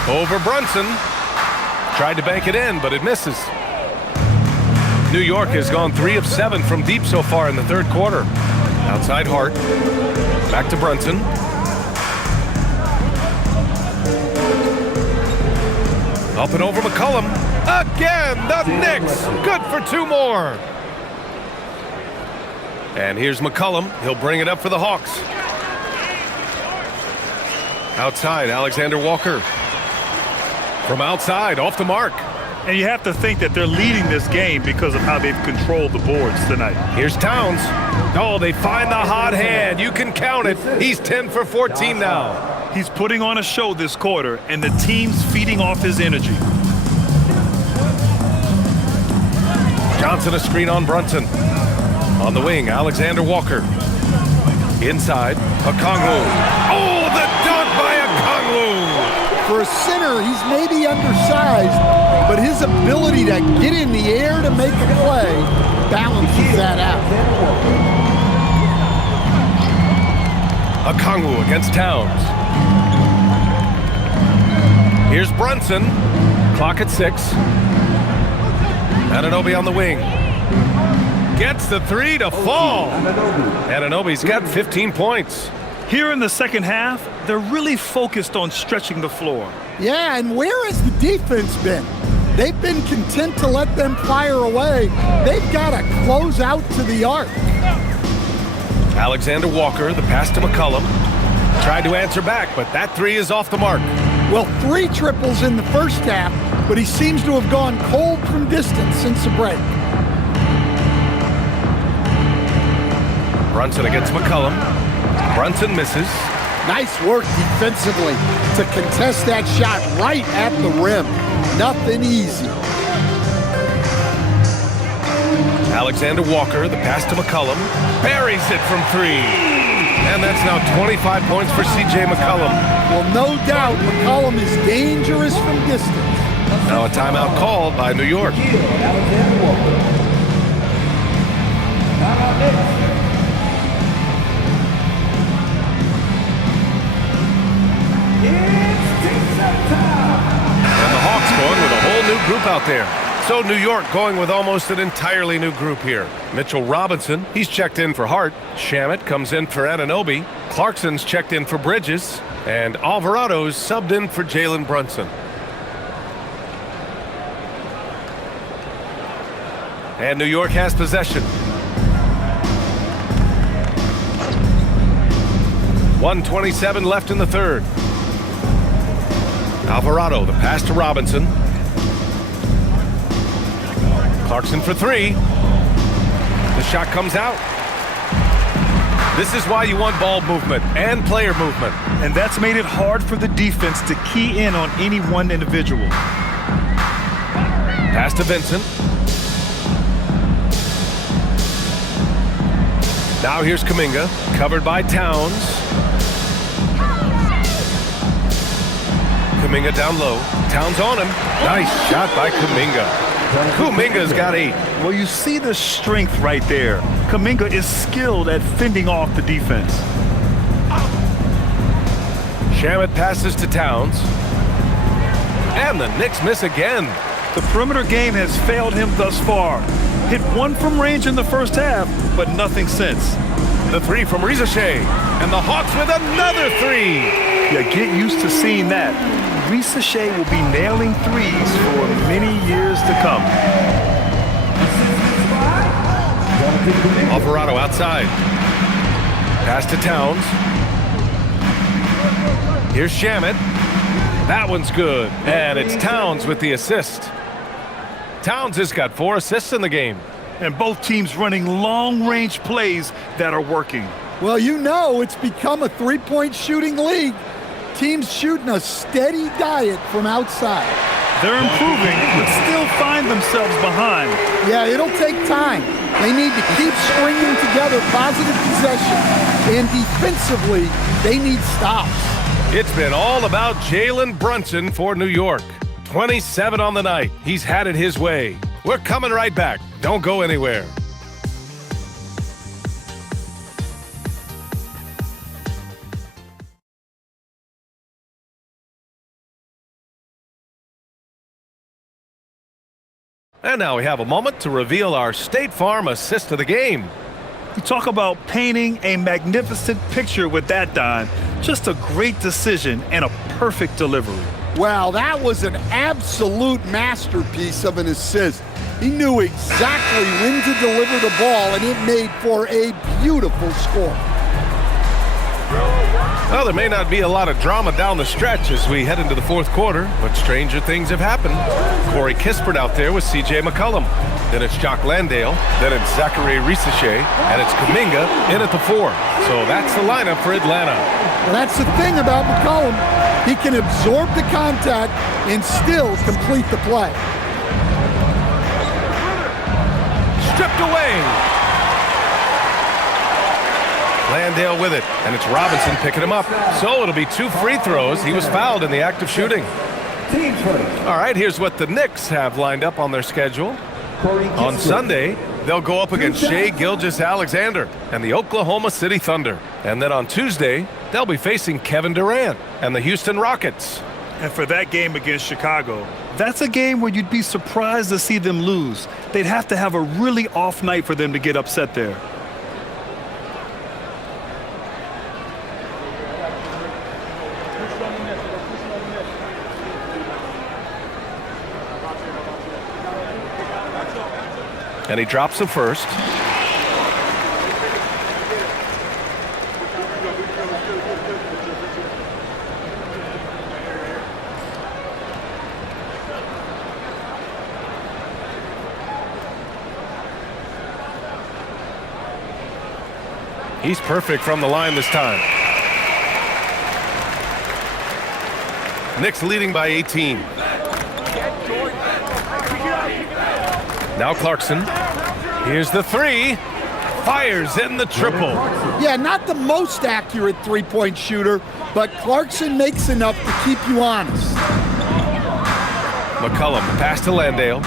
Over Brunson. Tried to bank it in, but it misses. New York has gone 3 of 7 from deep so far in the third quarter. Outside Hart. Back to Brunson. Up and over McCollum. Again, the Knicks. Good for 2 more. And here's McCollum. He'll bring it up for the Hawks. Outside, Alexander Walker. From outside, off the mark. And you have to think that they're leading this game because of how they've controlled the boards tonight. Here's Towns. Oh, they find the hot hand. You can count it. He's 10 for 14 now. He's putting on a show this quarter, and the team's feeding off his energy. Johnson a screen on Brunson. On the wing, Alexander Walker. Inside, Okongwu. Oh, the dunk by Okongwu! For a center, he's maybe undersized, but his ability to get in the air to make a play balances that out. Okongwu against Towns. Here's Brunson. Clock at 6. Anunoby on the wing. Gets the three to fall. Anunoby's got 15 points. Here in the second half, they're really focused on stretching the floor. Yeah, and where has the defense been? They've been content to let them fire away. They've got to close out to the arc. Alexander Walker, the pass to McCollum. Tried to answer back, but that three is off the mark. Well, 3 triples in the first half, but he seems to have gone cold from distance since the break. Brunson against McCollum. Brunson misses. Nice work defensively to contest that shot right at the rim. Nothing easy. Alexander Walker, the pass to McCollum. Buries it from 3. And that's now 25 points for C.J. McCollum. Well, no doubt McCollum is dangerous from distance. Now a timeout called by New York. And the Hawks going with a whole new group out there. So New York going with almost an entirely new group here. Mitchell Robinson, he's checked in for Hart. Shamet comes in for Anunoby. Clarkson's checked in for Bridges. And Alvarado's subbed in for Jalen Brunson. And New York has possession. 1:27 left in the third. Alvarado, the pass to Robinson. Clarkson for 3. The shot comes out. This is why you want ball movement and player movement. And that's made it hard for the defense to key in on any one individual. Pass to Vincent. Now here's Kuminga, covered by Towns. Kuminga down low. Towns on him. Nice shot by Kuminga. Kuminga's got 8. Well, you see the strength right there. Kuminga is skilled at fending off the defense. Shamet passes to Towns. And the Knicks miss again. The perimeter game has failed him thus far. Hit 1 from range in the first half, but nothing since. The 3 from Ricochet. And the Hawks with another 3. Yeah, get used to seeing that. Ricochet will be nailing threes for many years to come. Alvarado outside. Pass to Towns. Here's Shamet. That one's good. And it's Towns with the assist. Towns has got 4 assists in the game. And both teams running long-range plays that are working. Well, you know it's become a 3-point shooting league. Teams shooting a steady diet from outside. They're improving, but still find themselves behind. Yeah, it'll take time. They need to keep stringing together positive possession. And defensively, they need stops. It's been all about Jalen Brunson for New York. 27 on the night. He's had it his way. We're coming right back. Don't go anywhere. And now we have a moment to reveal our State Farm assist of the game. You talk about painting a magnificent picture with that, Don. Just a great decision and a perfect delivery. Wow, that was an absolute masterpiece of an assist. He knew exactly when to deliver the ball, and it made for a beautiful score. Well, there may not be a lot of drama down the stretch as we head into the fourth quarter, but stranger things have happened. Corey Kispert out there with C.J. McCollum. Then it's Jock Landale. Then it's Zachary Ricochet. And it's Kuminga in at the 4. So that's the lineup for Atlanta. Well, that's the thing about McCollum. He can absorb the contact and still complete the play. Stripped away. Landale with it, and it's Robinson picking him up. So it'll be 2 free throws. He was fouled in the act of shooting. All right, here's what the Knicks have lined up on their schedule. On Sunday, they'll go up against Shai Gilgeous-Alexander and the Oklahoma City Thunder. And then on Tuesday, they'll be facing Kevin Durant and the Houston Rockets. And for that game against Chicago, that's a game where you'd be surprised to see them lose. They'd have to have a really off night for them to get upset there. And he drops the first. He's perfect from the line this time. Knicks leading by 18. Now Clarkson. Here's the three. Fires in the triple. Yeah, not the most accurate three-point shooter, but Clarkson makes enough to keep you honest. McCollum, pass to Landale.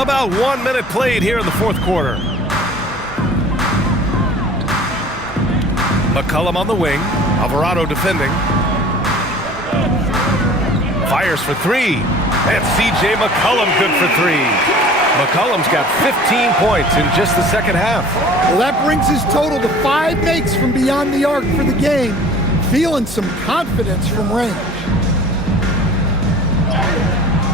About 1 minute played here in the fourth quarter. McCollum on the wing. Alvarado defending. Fires for three. And C.J. McCollum good for three. McCollum's got 15 points in just the second half. Well, that brings his total to 5 makes from beyond the arc for the game. Feeling some confidence from range.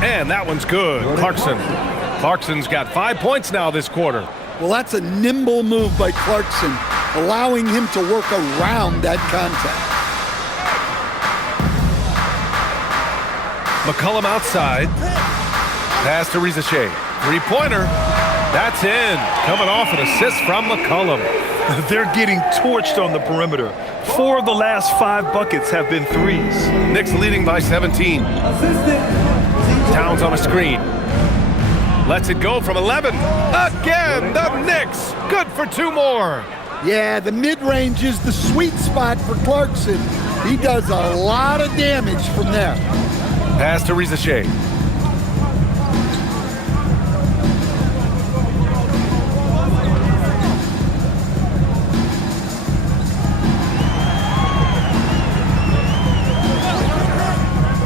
And that one's good. Clarkson's got 5 points now this quarter. Well, that's a nimble move by Clarkson, allowing him to work around that contact. McCollum outside. Pass to Rizashea. Three-pointer. That's in. Coming off an assist from McCollum. They're getting torched on the perimeter. 4 of the last 5 buckets have been threes. Knicks leading by 17. Towns on a screen. Lets it go from 11. Again, the Knicks. Good for 2 more. Yeah, the mid-range is the sweet spot for Clarkson. He does a lot of damage from there. Pass to Rizashea.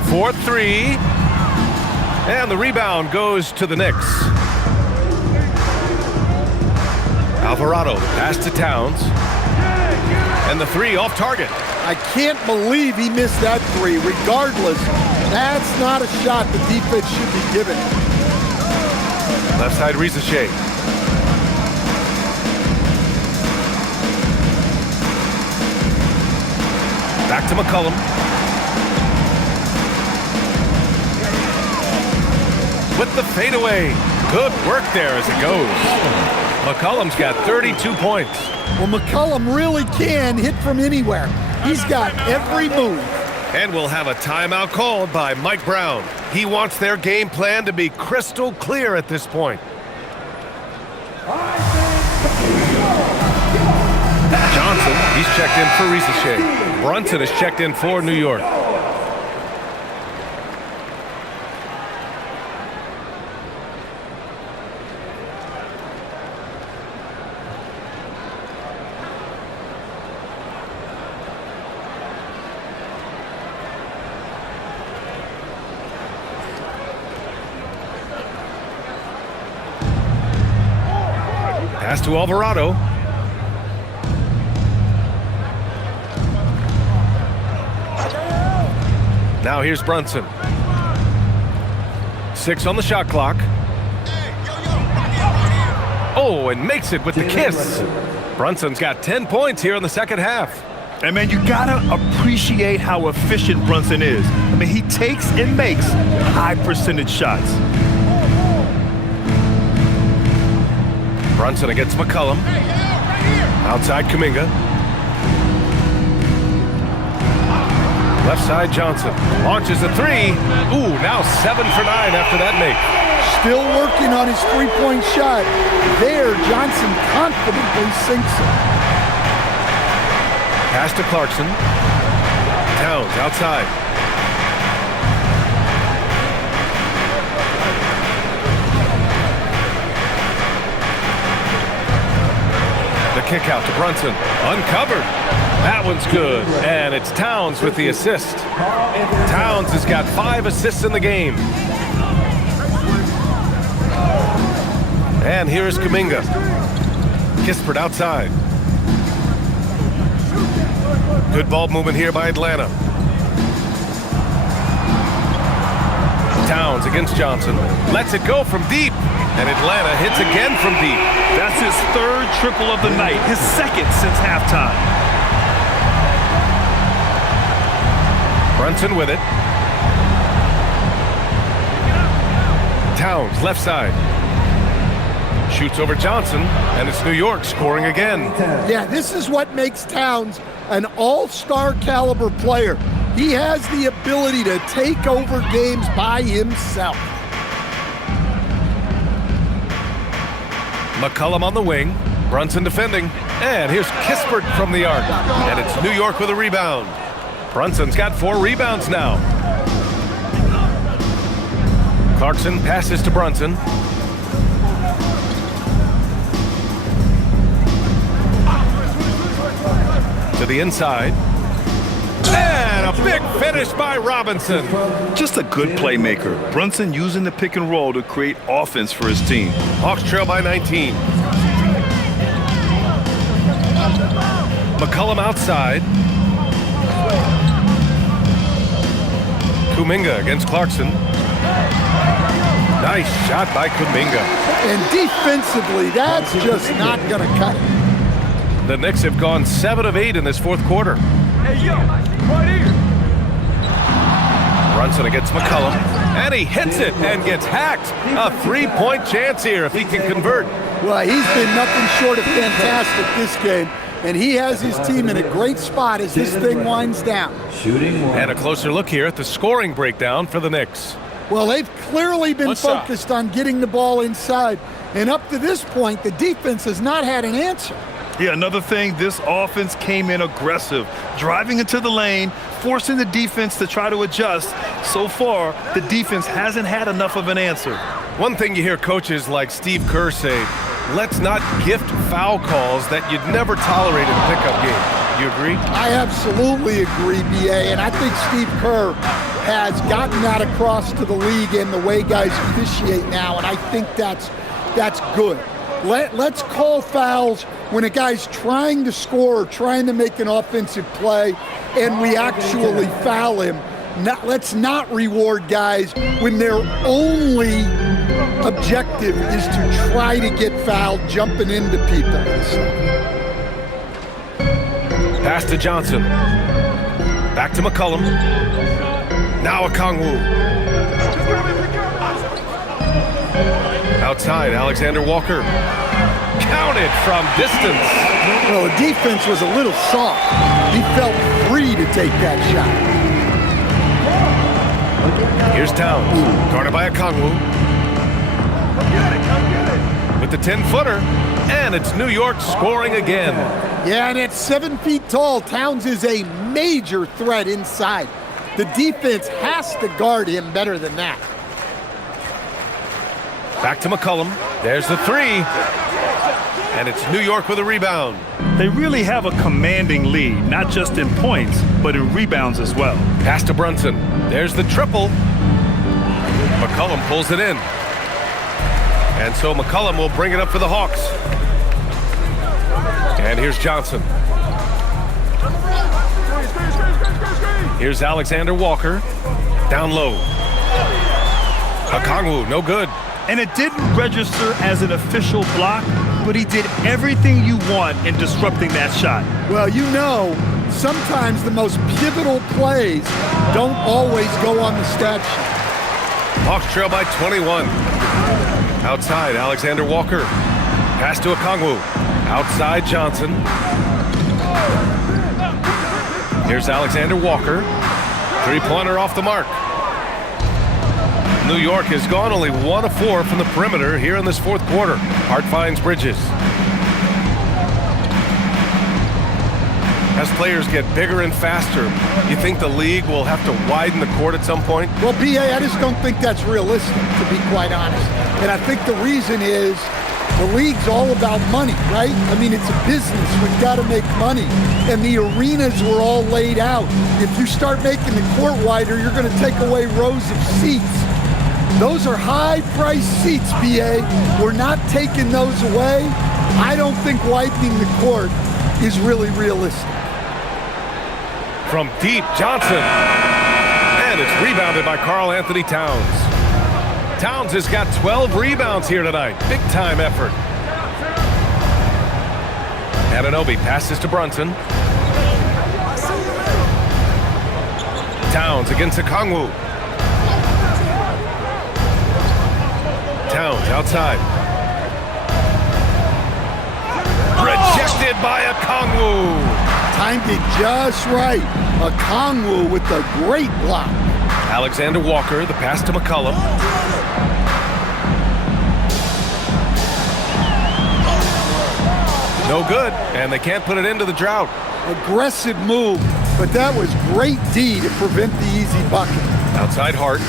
For 3. And the rebound goes to the Knicks. Alvarado, pass to Towns. And the 3 off target. I can't believe he missed that 3. Regardless, that's not a shot the defense should be given. Left side, Rizashea. Back to McCollum. With the fadeaway. Good work there as it goes. McCollum's got 32 points. Well, McCollum really can hit from anywhere. He's got every move. And we'll have a timeout called by Mike Brown. He wants their game plan to be crystal clear at this point. Johnson, he's checked in for Rizashea. Brunson is checked in for New York. Pass to Alvarado. Now here's Brunson. 6 on the shot clock. Oh, and makes it with the kiss. Brunson's got 10 points here in the second half. And man, you gotta appreciate how efficient Brunson is. I mean, he takes and makes high percentage shots. Brunson against McCollum. Outside Kuminga. Left side Johnson. Launches a 3. Ooh, now 7 for 9 after that make. Still working on his three-point shot. There, Johnson confidently sinks it. Pass to Clarkson. Towns outside. The kick out to Brunson. Uncovered. That one's good. And it's Towns with the assist. Towns has got 5 assists in the game. And here is Kuminga. Kispert outside. Good ball movement here by Atlanta. Towns against Johnson. Lets it go from deep. And Atlanta hits again from deep. That's his third triple of the night, his second since halftime. Brunson with it. Towns, left side. Shoots over Johnson, and it's New York scoring again. Yeah, this is what makes Towns an all-star caliber player. He has the ability to take over games by himself. McCollum on the wing. Brunson defending. And here's Kispert from the arc. And it's New York with a rebound. Brunson's got 4 rebounds now. Clarkson passes to Brunson. To the inside. And a big finish by Robinson. Just a good playmaker. Brunson using the pick and roll to create offense for his team. Hawks trail by 19. McCollum outside. Kuminga against Clarkson. Nice shot by Kuminga. And defensively, that's just not going to cut it. The Knicks have gone 7 of 8 in this fourth quarter. Hey, yo, right here. Brunson against McCollum, and he hits it and gets hacked. A 3-point chance here if he can convert. Well, he's been nothing short of fantastic this game, and he has his team in a great spot as this thing winds down. And a closer look here at the scoring breakdown for the Knicks. Well, they've clearly been focused on getting the ball inside, and up to this point, the defense has not had an answer. Yeah, another thing, this offense came in aggressive, driving into the lane, forcing the defense to try to adjust. So far, the defense hasn't had enough of an answer. One thing you hear coaches like Steve Kerr say, let's not gift foul calls that you'd never tolerate in a pickup game. You agree? I absolutely agree, B.A., and I think Steve Kerr has gotten that across to the league in the way guys officiate now, and I think that's good. Let's call fouls when a guy's trying to score or trying to make an offensive play and we actually foul him. Let's not reward guys when their only objective is to try to get fouled jumping into people. Pass to Johnson. Back to McCollum. Now Okongwu. Outside, Alexander Walker. Counted from distance. Well, the defense was a little soft. He felt free to take that shot. Here's Towns. Guarded by Okongwu. With the 10-footer. And it's New York scoring again. Yeah, and at 7 feet tall, Towns is a major threat inside. The defense has to guard him better than that. Back to McCollum. There's the 3. And it's New York with a rebound. They really have a commanding lead, not just in points, but in rebounds as well. Pass to Brunson. There's the triple. McCollum pulls it in. And so McCollum will bring it up for the Hawks. And here's Johnson. Here's Alexander Walker. Down low. Okongwu, no good. And it didn't register as an official block, but he did everything you want in disrupting that shot. Well, you know, sometimes the most pivotal plays don't always go on the stat sheet. Hawks trail by 21. Outside, Alexander Walker. Pass to Okongwu. Outside, Johnson. Here's Alexander Walker. 3-pointer off the mark. New York has gone only 1 of 4 from the perimeter here in this fourth quarter. Hart finds Bridges. As players get bigger and faster, you think the league will have to widen the court at some point? Well, B.A., I just don't think that's realistic, to be quite honest. And I think the reason is the league's all about money, right? I mean, it's a business. We've got to make money. And the arenas were all laid out. If you start making the court wider, you're going to take away rows of seats. Those are high-priced seats, BA. We're not taking those away. I don't think widening the court is really realistic. From deep, Johnson. And it's rebounded by Karl Anthony Towns. Towns has got 12 rebounds here tonight. Big-time effort. Anunoby passes to Brunson. Towns against Okongwu. Towns outside. Rejected by Okongwu. Timed it just right. Okongwu with a great block. Alexander Walker, the pass to McCollum. No good, and they can't put it into the drought. Aggressive move, but that was great D to prevent the easy bucket. Outside Hart.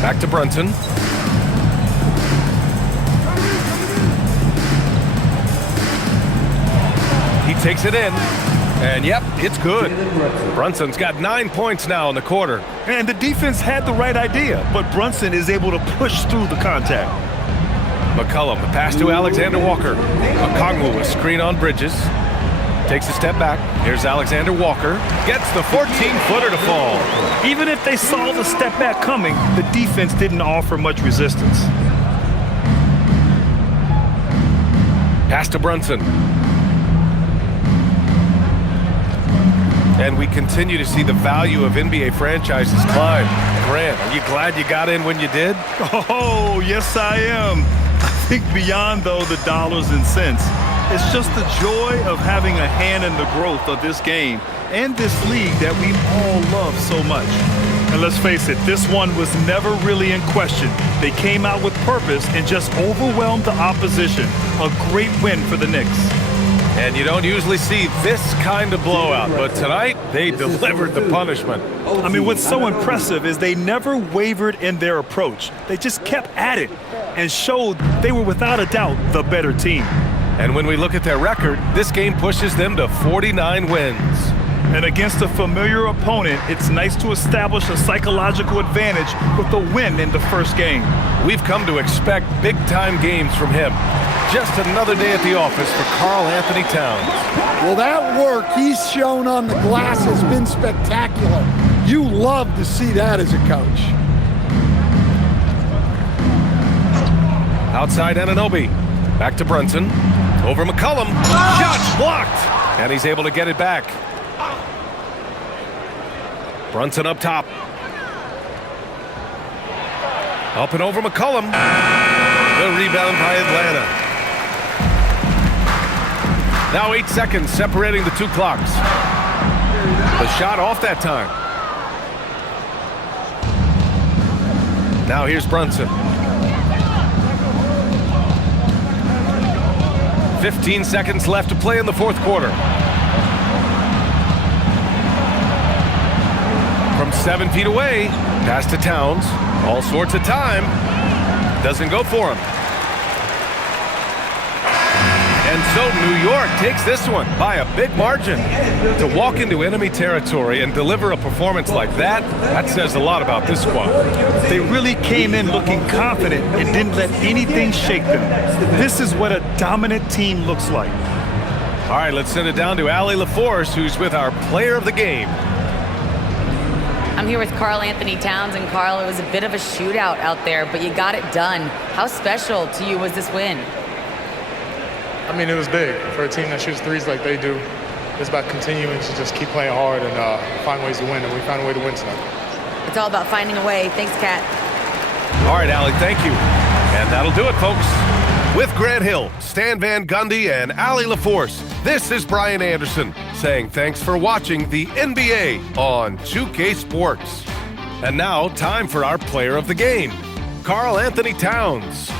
Back to Brunson. He takes it in, and yep, it's good. Brunson's got 9 points now in the quarter. And the defense had the right idea, but Brunson is able to push through the contact. McCollum, the pass to Alexander Walker. Okongwu, a screen on Bridges. Takes a step back. Here's Alexander Walker. Gets the 14-footer to fall. Even if they saw the step back coming, the defense didn't offer much resistance. Pass to Brunson. And we continue to see the value of NBA franchises climb. Grant, are you glad you got in when you did? Oh, yes, I am. I think beyond, though, the dollars and cents, it's just the joy of having a hand in the growth of this game and this league that we all love so much. And let's face it, this one was never really in question. They came out with purpose and just overwhelmed the opposition. A great win for the Knicks. And you don't usually see this kind of blowout, but tonight they delivered the punishment. I mean, what's so impressive is they never wavered in their approach. They just kept at it and showed they were without a doubt the better team. And when we look at their record, this game pushes them to 49 wins. And against a familiar opponent, it's nice to establish a psychological advantage with a win in the first game. We've come to expect big-time games from him. Just another day at the office for Karl Anthony Towns. Well, that work he's shown on the glass has been spectacular. You love to see that as a coach. Outside Anunoby. Back to Brunson. Over McCollum. Shot blocked. And he's able to get it back. Brunson up top. Up and over McCollum. The rebound by Atlanta. Now 8 seconds separating the two clocks. The shot off that time. Now here's Brunson. 15 seconds left to play in the fourth quarter. From 7 feet away, pass to Towns. All sorts of time. Doesn't go for him. And so New York takes this one by a big margin. To walk into enemy territory and deliver a performance like that, that says a lot about this squad. They really came in looking confident and didn't let anything shake them. This is what a dominant team looks like. All right, let's send it down to Allie LaForce, who's with our player of the game. I'm here with Karl Anthony Towns, and Karl, it was a bit of a shootout out there, but you got it done. How special to you was this win? I mean, it was big. For a team that shoots threes like they do, it's about continuing to just keep playing hard and find ways to win, and we found a way to win tonight. It's all about finding a way. Thanks, Kat. All right, Allie, thank you. And that'll do it, folks. With Grant Hill, Stan Van Gundy, and Allie LaForce, this is Brian Anderson saying thanks for watching the NBA on 2K Sports. And now, time for our player of the game, Karl Anthony Towns.